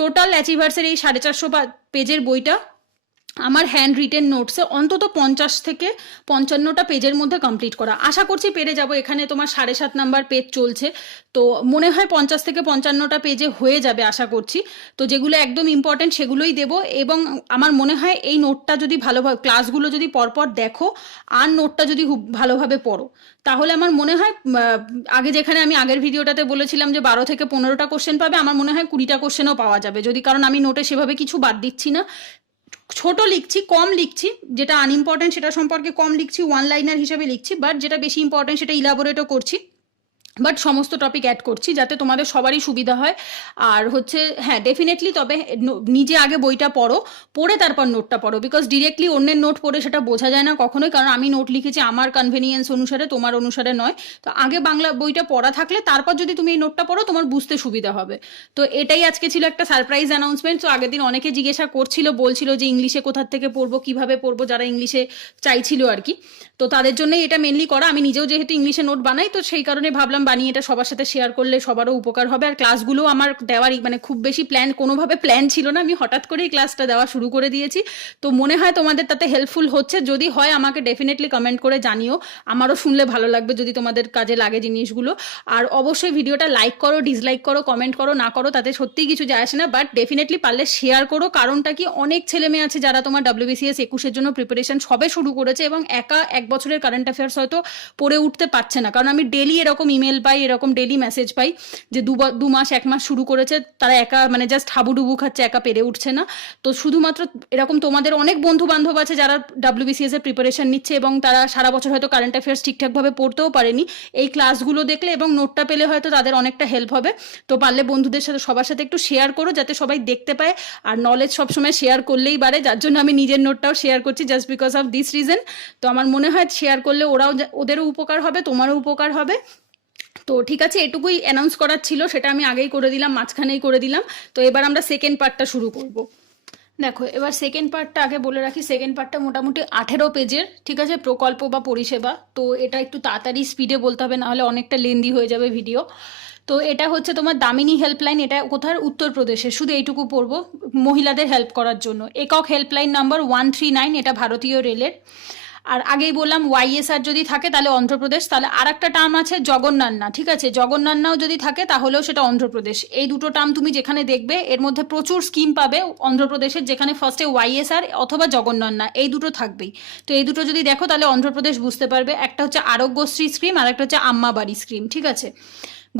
টোটাল অ্যাচিভার্সের এই 450 পেজের বইটা আমার হ্যান্ড রিটেন নোটসে অন্তত 50 থেকে 55টা পেজের মধ্যে কমপ্লিট করা। আশা করছি পেরে যাব। এখানে তোমার 7.5 নাম্বার পেজ চলছে, তো মনে হয় 50 থেকে 55টা পেজে হয়ে যাবে আশা করছি। তো যেগুলো একদম ইম্পর্টেন্ট সেগুলোই দেবো, এবং আমার মনে হয় এই নোটটা যদি ভালোভাবে, ক্লাসগুলো যদি পরপর দেখো আর নোটটা যদি খুব ভালোভাবে পড়ো, তাহলে আমার মনে হয় আগে যেখানে আমি আগের ভিডিওটাতে বলেছিলাম যে 12 থেকে 15টা কোশ্চেন পাবে, আমার মনে হয় 20টা কোশ্চেনও পাওয়া যাবে, যদি, কারণ আমি নোটে সেভাবে কিছু বাদ দিচ্ছি না, ছোট লিখছি, কম লিখছি, যেটা আনইম্পর্টেন্ট সেটা সম্পর্কে কম লিখছি, ওয়ান লাইনার হিসেবে লিখছি, বাট যেটা বেশি ইম্পর্টেন্ট সেটা ইলাবোরেটও করছি, বাট সমস্ত টপিক অ্যাড করছি যাতে তোমাদের সবারই সুবিধা হয়। আর হচ্ছে হ্যাঁ, ডেফিনেটলি, তবে নিজে আগে বইটা পড়ো, পড়ে তারপর নোটটা পড়ো, বিকজ ডিরেক্টলি অন্যের নোট পড়ে সেটা বোঝা যায় না কখনোই, কারণ আমি নোট লিখেছি আমার কনভেনিয়েন্স অনুসারে, তোমার অনুসারে নয়। তো আগে বাংলা বইটা পড়া থাকলে তারপর যদি তুমি এই নোটটা পড়ো তোমার বুঝতে সুবিধা হবে। তো এটাই আজকে ছিল একটা সারপ্রাইজ অ্যানাউন্সমেন্ট। তো আগের দিন অনেকে জিজ্ঞাসা করছিল, বলছিল যে ইংলিশে কোথার থেকে পড়বো, কিভাবে পড়বো, যারা ইংলিশে চাইছিল আর কি। তো তাদের জন্যই এটা মেনলি করা। আমি নিজেও যেহেতু ইংলিশে নোট বানাই, তো সেই কারণে ভাবলাম বানিয়ে এটা সবার সাথে শেয়ার করলে সবারও উপকার হবে। আর ক্লাসগুলো আমার দেওয়ারই মানে খুব বেশি কোনোভাবে প্ল্যান ছিল না, আমি হঠাৎ করেই ক্লাসটা দেওয়া শুরু করে দিয়েছি। তো মনে হয় তোমাদের তাতে হেল্পফুল হচ্ছে, যদি হয় আমাকে ডেফিনেটলি কমেন্ট করে জানিও, আমারও শুনলে ভালো লাগবে যদি তোমাদের কাজে লাগে জিনিসগুলো। আর অবশ্যই ভিডিওটা লাইক করো, ডিসলাইক করো, কমেন্ট করো, না করো তাতে সত্যিই কিছু যায় আসে না, বাট ডেফিনেটলি পারলে শেয়ার করো। কারণটা কি, অনেক ছেলে মেয়ে আছে যারা তোমার WBCS 21-এর জন্য প্রিপারেশন সবে শুরু করেছে এবং একা 1 বছরের কারেন্ট অ্যাফেয়ার্স হয়তো পড়ে উঠতে পারছে না, কারণ আমি ডেলি এরকম ইমেল পাই, এরকম ডেলি মেসেজ পাই যে 2 মাস 1 মাস শুরু করেছে, তারা একা মানে জাস্ট হাবুডুবু খাচ্ছে, একা পেরে উঠছে না। তো শুধুমাত্র এরকম তোমাদের অনেক বন্ধু বান্ধব আছে যারা WBCS এর প্রিপারেশন নিচ্ছে এবং তারা সারা বছর হয়তো কারেন্ট অ্যাফেয়ার্স ঠিকঠাকভাবে পড়তেও পারেনি, এই ক্লাসগুলো দেখলে এবং নোটটা পেলে হয়তো তাদের অনেকটা হেল্প হবে। তো পারলে বন্ধুদের সাথে সবার সাথে একটু শেয়ার করো যাতে সবাই দেখতে পায়। আর নলেজ সবসময় শেয়ার করলেই বাড়ে, যার জন্য আমি নিজের নোটটাও শেয়ার করছি, just because of this reason. তো আমার মনে হয় শেয়ার করলে ওদেরও উপকার হবে, তোমারও উপকার হবে। তো ঠিক আছে, এটুকুই অ্যানাউন্স করার ছিল, সেটা আমি আগেই করে দিলাম, মাঝখানেই করে দিলাম। তো এবার আমরা সেকেন্ড পার্টটা শুরু করব। দেখো, এবার সেকেন্ড পার্টটা আগে বলে রাখি, সেকেন্ড পার্টটা মোটামুটি 18 পেজের, ঠিক আছে, প্রকল্প বা পরিষেবা। তো এটা একটু তাড়াতাড়ি স্পিডে বলতে হবে, নাহলে অনেকটা লেন্দি হয়ে যাবে ভিডিও। তো এটা হচ্ছে তোমার দামিনী হেল্পলাইন, এটা কোথার, উত্তরপ্রদেশে, শুধু এইটুকু পড়বো, মহিলাদের হেল্প করার জন্য। একক হেল্পলাইন নাম্বার 139, এটা ভারতীয় রেলের। আর আগেই বললাম YSR যদি থাকে তাহলে অন্ধ্রপ্রদেশ, তাহলে আর একটা টার্ম আছে জগন্নান্না, ঠিক আছে, জগন্নান্নাও যদি থাকে তাহলেও সেটা অন্ধ্রপ্রদেশ। এই দুটো টার্ম তুমি যেখানে দেখবে এর মধ্যে প্রচুর স্কিম পাবে অন্ধ্রপ্রদেশের, যেখানে ফার্স্টে YSR অথবা জগন্নান্না এই দুটো থাকবেই। তো এই দুটো যদি দেখো তাহলে অন্ধ্রপ্রদেশ বুঝতে পারবে। একটা হচ্ছে আরোগ্যশ্রী স্কিম আর একটা হচ্ছে আম্মা বাড়ি স্কিম, ঠিক আছে।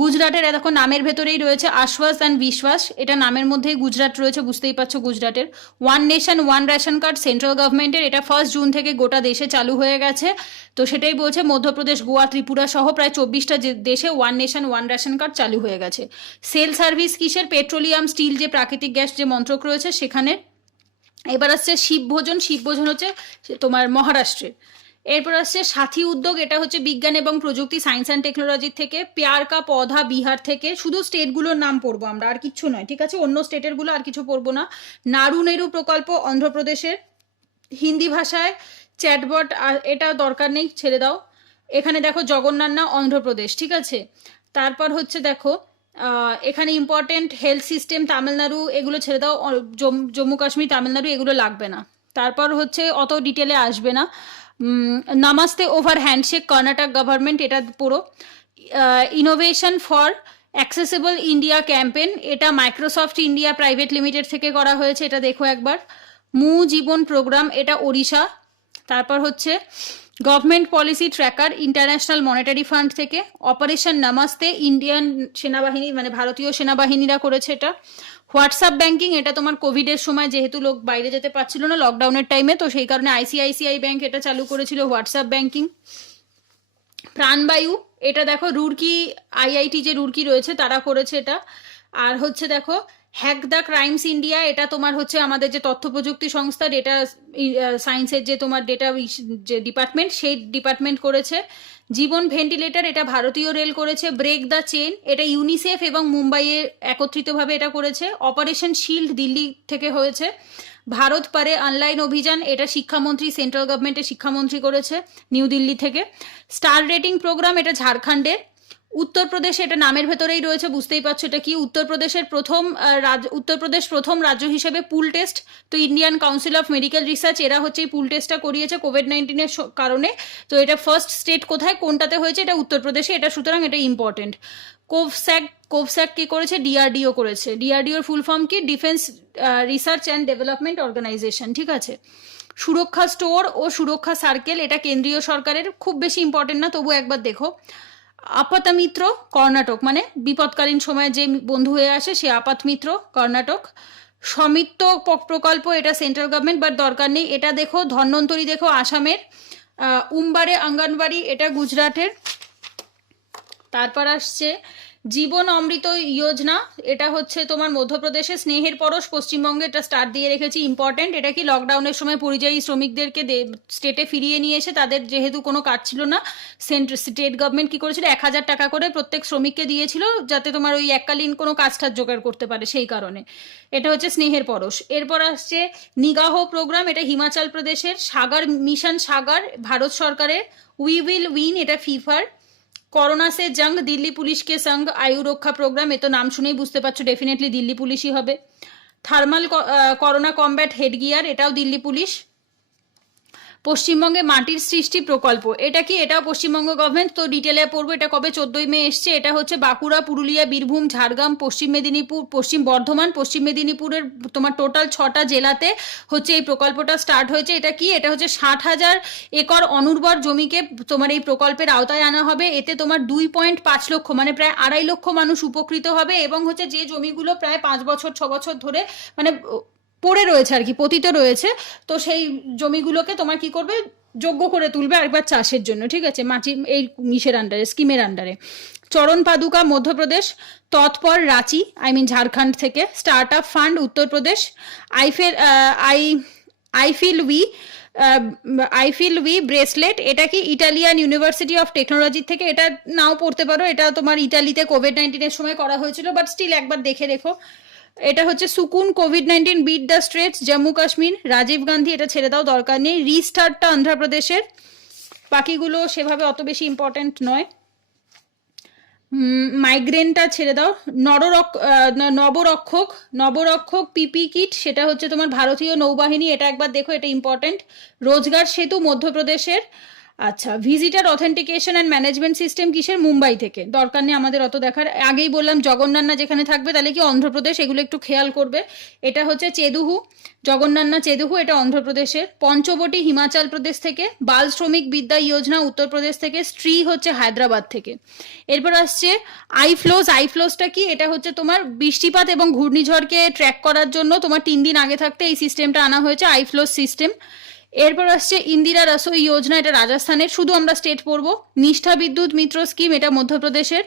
গুজরাটের দেখো নামের ভেতরেই রয়েছে আশ্বাস অ্যান্ড বিশ্বাস, এটা নামের মধ্যেই গুজরাট রয়েছে, বুঝতেই পারছো গুজরাটের। One nation one ration card central গভর্নমেন্টের, এটা 1 জুন থেকে গোটা দেশে চালু হয়ে গেছে। তো সেটাই বলছে, মধ্যপ্রদেশ, গোয়া, ত্রিপুরা সহ প্রায় 24টা দেশে one nation one ration card চালু হয়ে গেছে। সেল সার্ভিস কিসের, পেট্রোলিয়াম, স্টিল, যে প্রাকৃতিক গ্যাস যে মন্ত্রক রয়েছে সেখানে। এবার আসছে শিবভোজন, শিবভোজন হচ্ছে তোমার মহারাষ্ট্রের। এরপর আসছে সাথী উদ্যোগ, এটা হচ্ছে বিজ্ঞান এবং প্রযুক্তি, সায়েন্স অ্যান্ড টেকনোলজির থেকে। প্যার কা পৌধা বিহার থেকে। শুধু স্টেটগুলোর নাম পড়বো আমরা, আর কিচ্ছু নয়, ঠিক আছে, অন্য স্টেটের গুলো আর কিছু পড়বো না। নাড়ু নেড়ু প্রকল্প অন্ধ্রপ্রদেশের, হিন্দি ভাষায় চ্যাটবট, এটা দরকার নেই, ছেড়ে দাও। এখানে দেখো জগন্নান্না অন্ধ্রপ্রদেশ, ঠিক আছে। তারপর হচ্ছে দেখো এখানে ইম্পর্টেন্ট হেলথ সিস্টেম তামিলনাড়ু, এগুলো ছেড়ে দাও, জম্মু কাশ্মীর, তামিলনাড়ু এগুলো লাগবে না। তারপর হচ্ছে অত ডিটেলে আসবে না। Namaste over handshake Karnataka government, এটা পুরো। Innovation for accessible India campaign, এটা মাইক্রোসফট ইন্ডিয়া প্রাইভেট লিমিটেড থেকে করা হয়েছে, এটা দেখো একবার। মু জীবন প্রোগ্রাম, এটা ওড়িশা। তারপর হচ্ছে government policy tracker, international monetary fund থেকে। অপারেশন নামাস্তে, ইন্ডিয়ান সেনাবাহিনী মানে ভারতীয় সেনাবাহিনীরা করেছে এটা। হোয়াটসঅ্যাপ ব্যাংকিং, এটা তোমার কোভিডের সময় যেহেতু লোক বাইরে যেতে পারছিল না লকডাউনের টাইমে, তো সেই কারণে ICICI ব্যাংক এটা চালু করেছিল হোয়াটসঅ্যাপ ব্যাংকিং। প্রাণবায়ু, এটা দেখো রুড়কি IIT যে রুড়কি রয়েছে তারা করেছে এটা। আর হচ্ছে দেখো হ্যাক দ্য ক্রাইমস ইন্ডিয়া, এটা তোমার হচ্ছে আমাদের যে তথ্য প্রযুক্তি সংস্থা, ডেটা সায়েন্সের যে তোমার ডেটা যে ডিপার্টমেন্ট, সেই ডিপার্টমেন্ট করেছে। জীবন ভেন্টিলেটর, এটা ভারতীয় রেল করেছে। ব্রেক দ্য চেন, এটা ইউনিসেফ এবং মুম্বাইয়ে একত্রিতভাবে এটা করেছে। অপারেশন শিল্ড দিল্লি থেকে হয়েছে। ভারত পারে অনলাইন অভিযান, এটা শিক্ষামন্ত্রী, সেন্ট্রাল গভর্নমেন্টের শিক্ষামন্ত্রী করেছে নিউ দিল্লি থেকে। স্টার রেটিং প্রোগ্রাম, এটা ঝাড়খণ্ডের। উত্তরপ্রদেশে, এটা নামের ভেতরেই রয়েছে, বুঝতেই পারছো এটা কি। উত্তরপ্রদেশ প্রথম রাজ্য হিসেবে পুল টেস্ট, তো Indian council of medical research এরা হচ্ছে এই পুল টেস্টটা করিয়েছে কোভিড-19 কারণে। তো এটা ফার্স্ট স্টেট কোথায়, কোনটাতে হয়েছে, এটা উত্তরপ্রদেশে, এটা সুতরাং এটা ইম্পর্টেন্ট। কোভস্যাক কি করেছে, ডিআরডিও করেছে। ডিআরডিওর ফুল ফর্ম কি, defence research and development organisation, ঠিক আছে। সুরক্ষা স্টোর ও সুরক্ষা সার্কেল, এটা কেন্দ্রীয় সরকারের, খুব বেশি ইম্পর্টেন্ট না, তবু একবার দেখো। আপাতমিত্র কর্ণাটক, মানে বিপদকালীন সময়ে যে বন্ধু হয়ে আসে সে আপাতমিত্র কর্ণাটক। সমিত্র প্রকল্প, এটা সেন্ট্রাল গভর্নমেন্ট, বাট দরকার নেই। এটা দেখো, ধন্বন্তরী দেখো আসামের। উমবারে অঙ্গনবাড়ি, এটা গুজরাটের। তারপর আসছে জীবন অমৃত যোজনা, এটা হচ্ছে তোমার মধ্যপ্রদেশে। স্নেহের পরশ পশ্চিমবঙ্গে, এটা স্টার দিয়ে রেখেছি, ইম্পর্টেন্ট। এটা কি লকডাউনের সময় পরিযায়ী শ্রমিকদেরকে স্টেটে ফিরিয়ে নিয়ে এসে, তাদের যেহেতু কোনো কাজ ছিল না, স্টেট গভর্নমেন্ট কি করেছিল, 1,000 টাকা করে প্রত্যেক শ্রমিককে দিয়েছিল, যাতে তোমার ওই এককালীন কোনো কাজটাজ জোগাড় করতে পারে, সেই কারণে। এটা হচ্ছে স্নেহের পরশ। এরপর আসছে নিগাহ প্রোগ্রাম, এটা হিমাচল প্রদেশের। সাগর মিশন, সাগর ভারত সরকারের। উই উইল উইন, এটা ফিফার। করোনা সে জঙ্গ, দিল্লি পুলিশ কে সঙ্গ আয়ু রক্ষা প্রোগ্রাম, এ তো নাম শুনেই বুঝতে পারছো ডেফিনেটলি দিল্লি পুলিশই হবে। থার্মাল করোনা কমব্যাট হেডগিয়ার, এটাও দিল্লি পুলিশ। পশ্চিমবঙ্গে মাটির সৃষ্টি প্রকল্প, এটা কি, এটাও পশ্চিমবঙ্গ গভর্নমেন্ট, তো ডিটেলে পড়বো। এটা কবে, 14ই মে এসছে। এটা হচ্ছে বাঁকুড়া, পুরুলিয়া, বীরভূম, ঝাড়গ্রাম, পশ্চিম মেদিনীপুর, পশ্চিম বর্ধমান, পশ্চিম মেদিনীপুরের তোমার টোটাল 6টা জেলাতে হচ্ছে এই প্রকল্পটা স্টার্ট হয়েছে। এটা কি, এটা হচ্ছে 60,000 একর অনুর্বর জমিকে তোমার এই প্রকল্পের আওতায় আনা হবে। এতে তোমার 2.5 লক্ষ, মানে প্রায় 2.5 লক্ষ মানুষ উপকৃত হবে। এবং হচ্ছে যে জমিগুলো প্রায় 5 বছর 6 বছর ধরে মানে পড়ে রয়েছে আর কি, পতিত রয়েছে, তো সেই জমিগুলোকে তোমার কি করবে, যোগ্য করে তুলবে আরেকবার চাষের জন্য, ঠিক আছে, মাটি এই মিশের আন্ডারে, স্কিমের আন্ডারে। চরণ পাদুকা মধ্যপ্রদেশ। তৎপর রাঁচি, ঝাড়খণ্ড থেকে। Start up fund Uttar Pradesh. I feel we bracelet, এটা কি ইটালিয়ান ইউনিভার্সিটি অফ টেকনোলজি থেকে। এটা নাও পড়তে পারো, এটা তোমার ইটালিতে কোভিড-19 সময় করা হয়েছিল, বাট স্টিল একবার দেখে রেখো। এটা হচ্ছে সুকুন, COVID beat the streets, Jammu Kashmir. Rajiv Gandhi, এটা ছেড়ে দাও, দরকার নেই। রিস্টার্টটা অন্ধ্রপ্রদেশের। বাকিগুলো সেভাবে অত বেশি ইম্পর্টেন্ট নয়। মাইগ্রেনটা ছেড়ে দাও। নবরক্ষক পিপি কিট, সেটা হচ্ছে তোমার ভারতীয় নৌবাহিনী, এটা একবার দেখো, এটা ইম্পর্টেন্ট। রোজগার সেতু মধ্যপ্রদেশের। আচ্ছা, visitor authentication and management system কিসের, মুম্বাই থেকে, দরকার নেই আমাদের অত দেখার। আগেই বললাম জগন্নান্না যেখানে থাকবে, তাহলে কি অন্ধ্রপ্রদেশ, এগুলো একটু খেয়াল করবে। এটা হচ্ছে চেদুহু, জগন্নান্না চেদুহু, এটা অন্ধ্রপ্রদেশের। পঞ্চবটি হিমাচল প্রদেশ থেকে। বাল শ্রমিক বিদ্যা যোজনা উত্তরপ্রদেশ থেকে। স্ত্রী হচ্ছে হায়দ্রাবাদ থেকে। এরপর আসছে আইফ্লোসটা কি, এটা হচ্ছে তোমার বৃষ্টিপাত এবং ঘূর্ণিঝড়কে ট্র্যাক করার জন্য তোমার 3 দিন আগে থাকতে এই সিস্টেমটা আনা হয়েছে, আইফ্লোস সিস্টেম। এরপর আসছে ইন্দিরা রসোই যোজনা, এটা রাজস্থানের, শুধু আমরা স্টেট পড়বো। নিষ্ঠা বিদ্যুৎ মিত্র স্কিম, এটা মধ্যপ্রদেশের।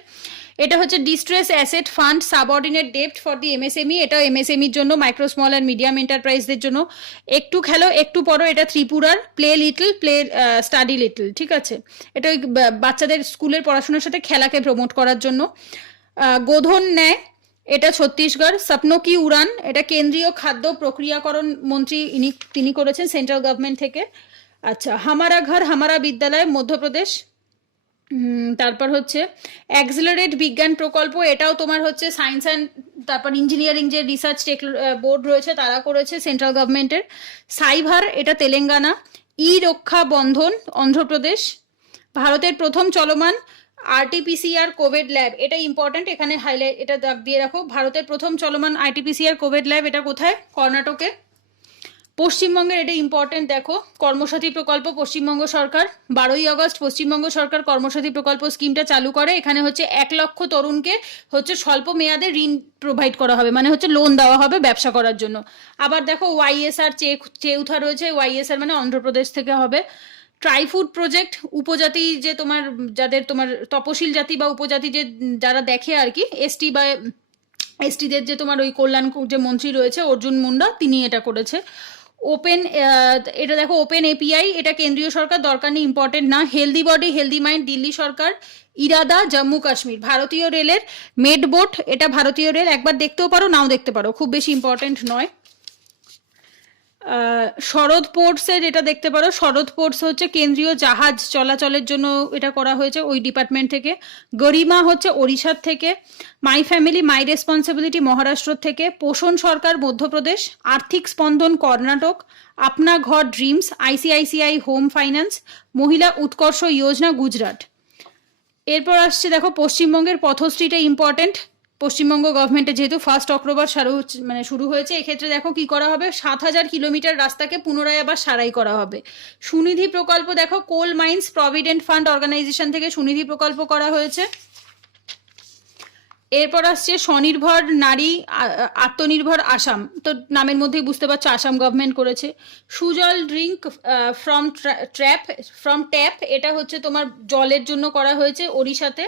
এটা হচ্ছে ডিস্ট্রেস অ্যাসেট ফান্ড সাবঅর্ডিনেট ডেপ্ট ফর দি এমএসএমই, এটা এমএসএমইর জন্য, মাইক্রো স্মল অ্যান্ড মিডিয়াম এন্টারপ্রাইজদের জন্য। একটু খেলো একটু পড়ো, এটা ত্রিপুরার। Play little play study little, ঠিক আছে, এটা ওই বাচ্চাদের স্কুলের পড়াশোনার সাথে খেলাকে প্রমোট করার জন্য। গোধন ন্যায়, এটা ছত্তিশগড়। স্বপ্ন কি উড়ান, এটা কেন্দ্রীয় খাদ্য প্রক্রিয়াকরণ মন্ত্রী তিনি করেছেন সেন্ট্রাল গভর্নমেন্ট থেকে। আচ্ছা, হামারা ঘর হামারা বিদ্যালয় মধ্যপ্রদেশ। তারপর হচ্ছে অ্যাক্সিলারেট বিজ্ঞান প্রকল্প, এটাও তোমার হচ্ছে সায়েন্স অ্যান্ড তারপর ইঞ্জিনিয়ারিং যে রিসার্চ বোর্ড রয়েছে তারা করেছে সেন্ট্রাল গভর্নমেন্টের। সাইভার, এটা তেলেঙ্গানা। ই রক্ষা বন্ধন অন্ধ্রপ্রদেশ। ভারতের প্রথম চলমান আরটিপিসিআর কোভিড ল্যাব, এটা ইম্পর্টেন্ট, এখানে হাইলাইট, এটা দাগ দিয়ে রাখো। ভারতের প্রথম চলমান আরটিপিসিআর কোভিড ল্যাব, এটা কোথায়, কর্ণাটকে। পশ্চিমবঙ্গের, এটা ইম্পর্টেন্ট, দেখো, কর্মসাথী প্রকল্প পশ্চিমবঙ্গ সরকার। 12ই আগস্ট পশ্চিমবঙ্গ সরকার কর্মসাথী প্রকল্প স্কিমটা চালু করে। এখানে হচ্ছে 1 লক্ষ তরুণকে হচ্ছে স্বল্প মেয়াদে ঋণ প্রোভাইড করা হবে, মানে হচ্ছে লোন দেওয়া হবে ব্যবসা করার জন্য। আবার দেখো ওয়াইএসআর চেউথা রয়েছে, ওয়াইএসআর মানে অন্ধ্রপ্রদেশ থেকে হবে। ট্রাইফুড প্রজেক্ট, উপজাতি যে তোমার যাদের তোমার তপশিল জাতি বা উপজাতি যে যারা দেখে আর কি, এসটি বা এসটিদের যে তোমার ওই কল্যাণ যে মন্ত্রী রয়েছে অর্জুন মুন্ডা, তিনি এটা করেছে। ওপেন, এটা দেখো ওপেন এপিআই, এটা কেন্দ্রীয় সরকার, দরকার নেই, ইম্পর্টেন্ট না। Healthy body healthy mind Delhi সরকার। ইরাদা জম্মু কাশ্মীর। ভারতীয় রেলের মেডবোট, এটা ভারতীয় রেল, একবার দেখতেও পারো নাও দেখতে পারো, খুব বেশি ইম্পর্টেন্ট নয়। শরৎ পোর্টসের এটা দেখতে পারো, শরৎ পোর্টস হচ্ছে কেন্দ্রীয় জাহাজ চলাচলের জন্য এটা করা হয়েছে ওই ডিপার্টমেন্ট থেকে। গরিমা হচ্ছে ওড়িশার থেকে। My family my responsibility Maharashtra থেকে। পোষণ সরকার মধ্যপ্রদেশ। আর্থিক স্পন্দন কর্ণাটক। আপনা ঘর ড্রিমস আইসিআইসিআই হোম ফাইন্যান্স। মহিলা উৎকর্ষ যোজনা গুজরাট। এরপর আসছে দেখো পশ্চিমবঙ্গের পথশ্রীটা ইম্পর্টেন্ট। পশ্চিমবঙ্গ গভর্নমেন্টের যেহেতু 1 অক্টোবর শুরু হয়েছে, এক্ষেত্রে দেখো কি করা হবে, 7,000 কিলোমিটার রাস্তাকে পুনরায় আবার সারাই করা হবে। সুনিধি প্রকল্প দেখো কোল মাইন্স প্রভিডেন্ট ফান্ড অর্গানাইজেশন থেকে সুনিধি প্রকল্প করা হয়েছে। এরপর আসছে স্বনির্ভর নারী আত্মনির্ভর আসাম, তো নামের মধ্যেই বুঝতে পারছো আসাম গভর্নমেন্ট করেছে। সুজল ড্রিঙ্ক ফ্রম ট্যাপ, এটা হচ্ছে তোমার জলের জন্য করা হয়েছে ওড়িশাতে।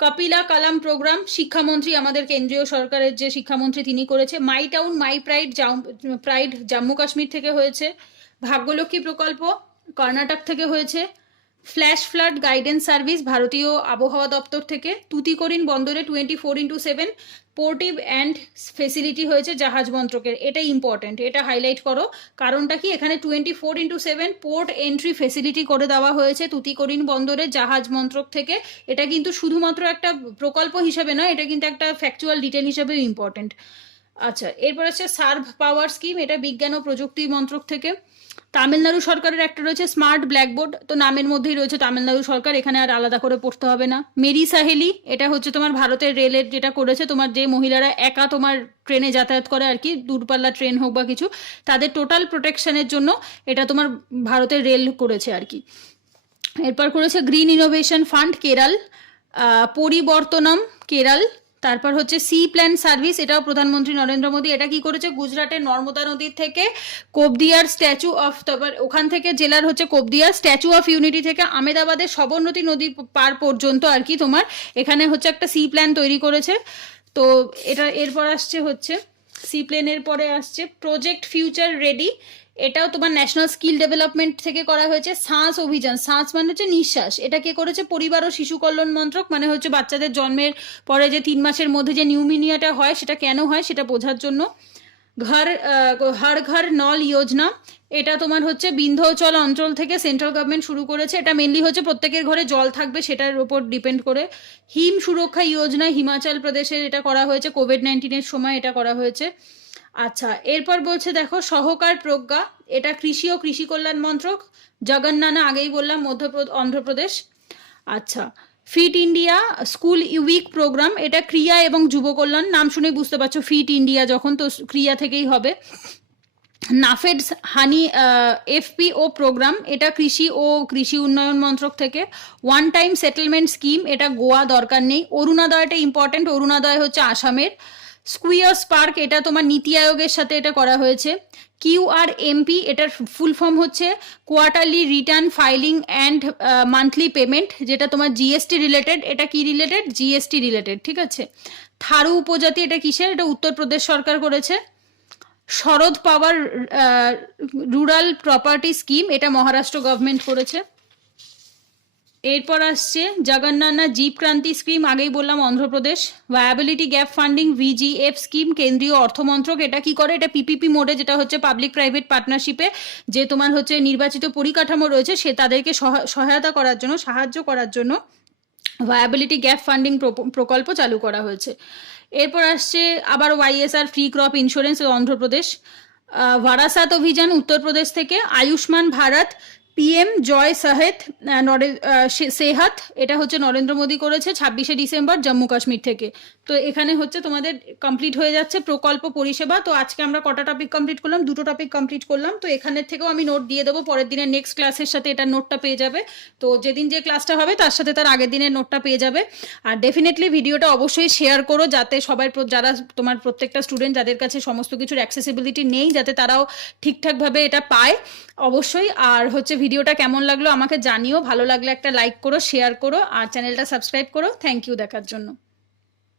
কপিলা কালাম প্রোগ্রাম শিক্ষামন্ত্রী আমাদের কেন্দ্রীয় সরকারের যে শিক্ষামন্ত্রী তিনি করেছে। মাই টাউন মাই প্রাইড জম্মু কাশ্মীর থেকে হয়েছে। ভাগ্যলক্ষ্মী প্রকল্প কর্ণাটক থেকে হয়েছে। ফ্ল্যাশ ফ্লাড গাইডেন্স সার্ভিস ভারতীয় আবহাওয়া দপ্তর থেকে। তুতিকোরিন বন্দরে 24x7 পোর্টিভ অ্যান্ড ফেসিলিটি হয়েছে জাহাজ মন্ত্রকের, এটা ইম্পর্টেন্ট, এটা হাইলাইট করো। কারণটা কি, এখানে 24x7 পোর্ট এন্ট্রি ফেসিলিটি করে দেওয়া হয়েছে তুতিকোরিন বন্দরে জাহাজ মন্ত্রক থেকে। এটা কিন্তু শুধুমাত্র একটা প্রকল্প হিসেবে নয়, এটা কিন্তু একটা ফ্যাকচুয়াল ডিটেল হিসেবেও ইম্পর্টেন্ট। আচ্ছা, এরপর হচ্ছে সার্ভ পাওয়ার স্কিম, এটা বিজ্ঞান ও প্রযুক্তি মন্ত্রক থেকে। তামিলনাড়ু সরকারের একটা রয়েছে স্মার্ট ব্ল্যাকবোর্ড, তো নামের মধ্যেই রয়েছে তামিলনাড়ু সরকার, এখানে আর আলাদা করে পড়তে হবে না। মেরি সাহেলি, এটা হচ্ছে তোমার ভারতের রেলের যেটা করেছে, তোমার যে মহিলারা একা তোমার ট্রেনে যাতায়াত করে আর কি, দূরপাল্লা ট্রেন হোক বা কিছু, তাদের টোটাল প্রোটেকশনের জন্য এটা তোমার ভারতের রেল করেছে আর কি। এরপর করেছে green innovation fund Kerala. Parivartanam Kerala. তারপর হচ্ছে সি প্ল্যান সার্ভিস, এটাও প্রধানমন্ত্রী নরেন্দ্র মোদী। এটা কি করেছে, গুজরাটের নর্মদা নদীর থেকে কোবদিয়ার স্ট্যাচু অফ, তারপর ওখান থেকে জেলার হচ্ছে কোবদিয়ার স্ট্যাচু অফ ইউনিটি থেকে আমেদাবাদের সবরমতী নদীর পার পর্যন্ত আর কি তোমার এখানে হচ্ছে একটা সি প্ল্যান তৈরি করেছে। তো এটা এরপর আসছে হচ্ছে সি প্ল্যানের পরে আসছে প্রজেক্ট ফিউচার রেডি, এটাও তোমার ন্যাশনাল স্কিল ডেভেলপমেন্ট থেকে করা হয়েছে। শ্বাস অভিযান, শ্বাস মানে হচ্ছে নিঃশ্বাস, এটা কে করেছে, পরিবার ও শিশু কল্যাণ মন্ত্রক, মানে হচ্ছে বাচ্চাদের জন্মের পরে যে 3 মাসের মধ্যে যে নিউমোনিয়াটা হয় সেটা কেন হয় সেটা বোঝার জন্য। হর ঘর নল যোজনা, এটা তোমার হচ্ছে বিন্ধ্যাচল অঞ্চল থেকে সেন্ট্রাল গভর্নমেন্ট শুরু করেছে, এটা মেনলি হচ্ছে প্রত্যেকের ঘরে জল থাকবে সেটার উপর ডিপেন্ড করে। হিম সুরক্ষা যোজনা হিমাচল প্রদেশের এটা করা হয়েছে, কোভিড-19 সময় এটা করা হয়েছে। আচ্ছা, এরপর বলছে দেখো সহকার প্রজ্ঞা, এটা কৃষি ও কৃষি কল্যাণ মন্ত্রক। জগন্নানা আগেই বললাম অন্ধ্রপ্রদেশ। আচ্ছা, fit India school week programme, এটা ক্রিয়া এবং যুব কল্যাণ, নাম শুনে বুঝতে পারছো ফিট ইন্ডিয়া যখন, তো ক্রিয়া থেকেই হবে। নাফেডস হানি এফপিও প্রোগ্রাম, এটা কৃষি ও কৃষি উন্নয়ন মন্ত্রক থেকে। ওয়ান টাইম সেটেলমেন্ট স্কিম, এটা গোয়া দরকার নেই। অরুণোদয়টা ইম্পর্টেন্ট, অরুণোদয় হচ্ছে আসামের। স্কুইয়ার্স পার্ক, এটা তোমার নীতি আয়োগের সাথে এটা করা হয়েছে। কিউআরএমপি, এটার ফুল ফর্ম হচ্ছে quarterly return filing and monthly payment, যেটা তোমার জিএসটি রিলেটেড, এটা কি রিলেটেড, জিএসটি রিলেটেড, ঠিক আছে। থারু উপজাতি, এটা কিসের, এটা উত্তরপ্রদেশ সরকার করেছে। শরদ পাওয়ার রুরাল প্রপার্টি স্কিম, এটা মহারাষ্ট্র গভর্নমেন্ট করেছে। এরপর আসছে জগন্নানা জীব ক্রান্তি স্কিম, আগেই বললাম Andhra Pradesh. Viability gap funding VGF scheme কেন্দ্রীয় অর্থমন্ত্রক, এটা কি করে, এটা পিপিপি মোডে, যেটা হচ্ছে পাবলিক প্রাইভেট পার্টনারশিপে যে তোমার হচ্ছে নির্বাচিত পরিকাঠামো রয়েছে সে তাদেরকে সহায়তা করার জন্য, সাহায্য করার জন্য ভায়াবিলিটি গ্যাপ ফান্ডিং প্রকল্প চালু করা হয়েছে। এরপর আসছে আবার YSR free crop insurance Andhra Pradesh. Varasat Abhiyan Uttar Pradesh থেকে। আয়ুষ্মান ভারত পিএম জয় সেহাত, এটা হচ্ছে নরেন্দ্র মোদী করেছে 26শে ডিসেম্বর জম্মু কাশ্মীর থেকে। তো এখানে হচ্ছে তোমাদের কমপ্লিট হয়ে যাচ্ছে প্রকল্প পরিষেবা। তো আজকে আমরা কটা টপিক কমপ্লিট করলাম, 2টো টপিক কমপ্লিট করলাম। তো এখানের থেকেও আমি নোট দিয়ে দেবো, পরের দিনের নেক্সট ক্লাসের সাথে এটার নোটটা পেয়ে যাবে। তো যেদিন যে ক্লাসটা হবে তার সাথে তার আগের দিনের নোটটা পেয়ে যাবে। আর ডেফিনেটলি ভিডিওটা অবশ্যই শেয়ার করো, যাতে সবাই, যারা তোমার প্রত্যেকটা স্টুডেন্ট যাদের কাছে সমস্ত কিছুর অ্যাক্সেসিবিলিটি নেই, যাতে তারাও ঠিকঠাকভাবে এটা পায় অবশ্যই। আর হচ্ছে ভিডিওটা কেমন লাগলো আমাকে জানিও, ভালো লাগলে একটা লাইক করো, শেয়ার করো আর চ্যানেলটা সাবস্ক্রাইব করো। থ্যাংক ইউ দেখার জন্য।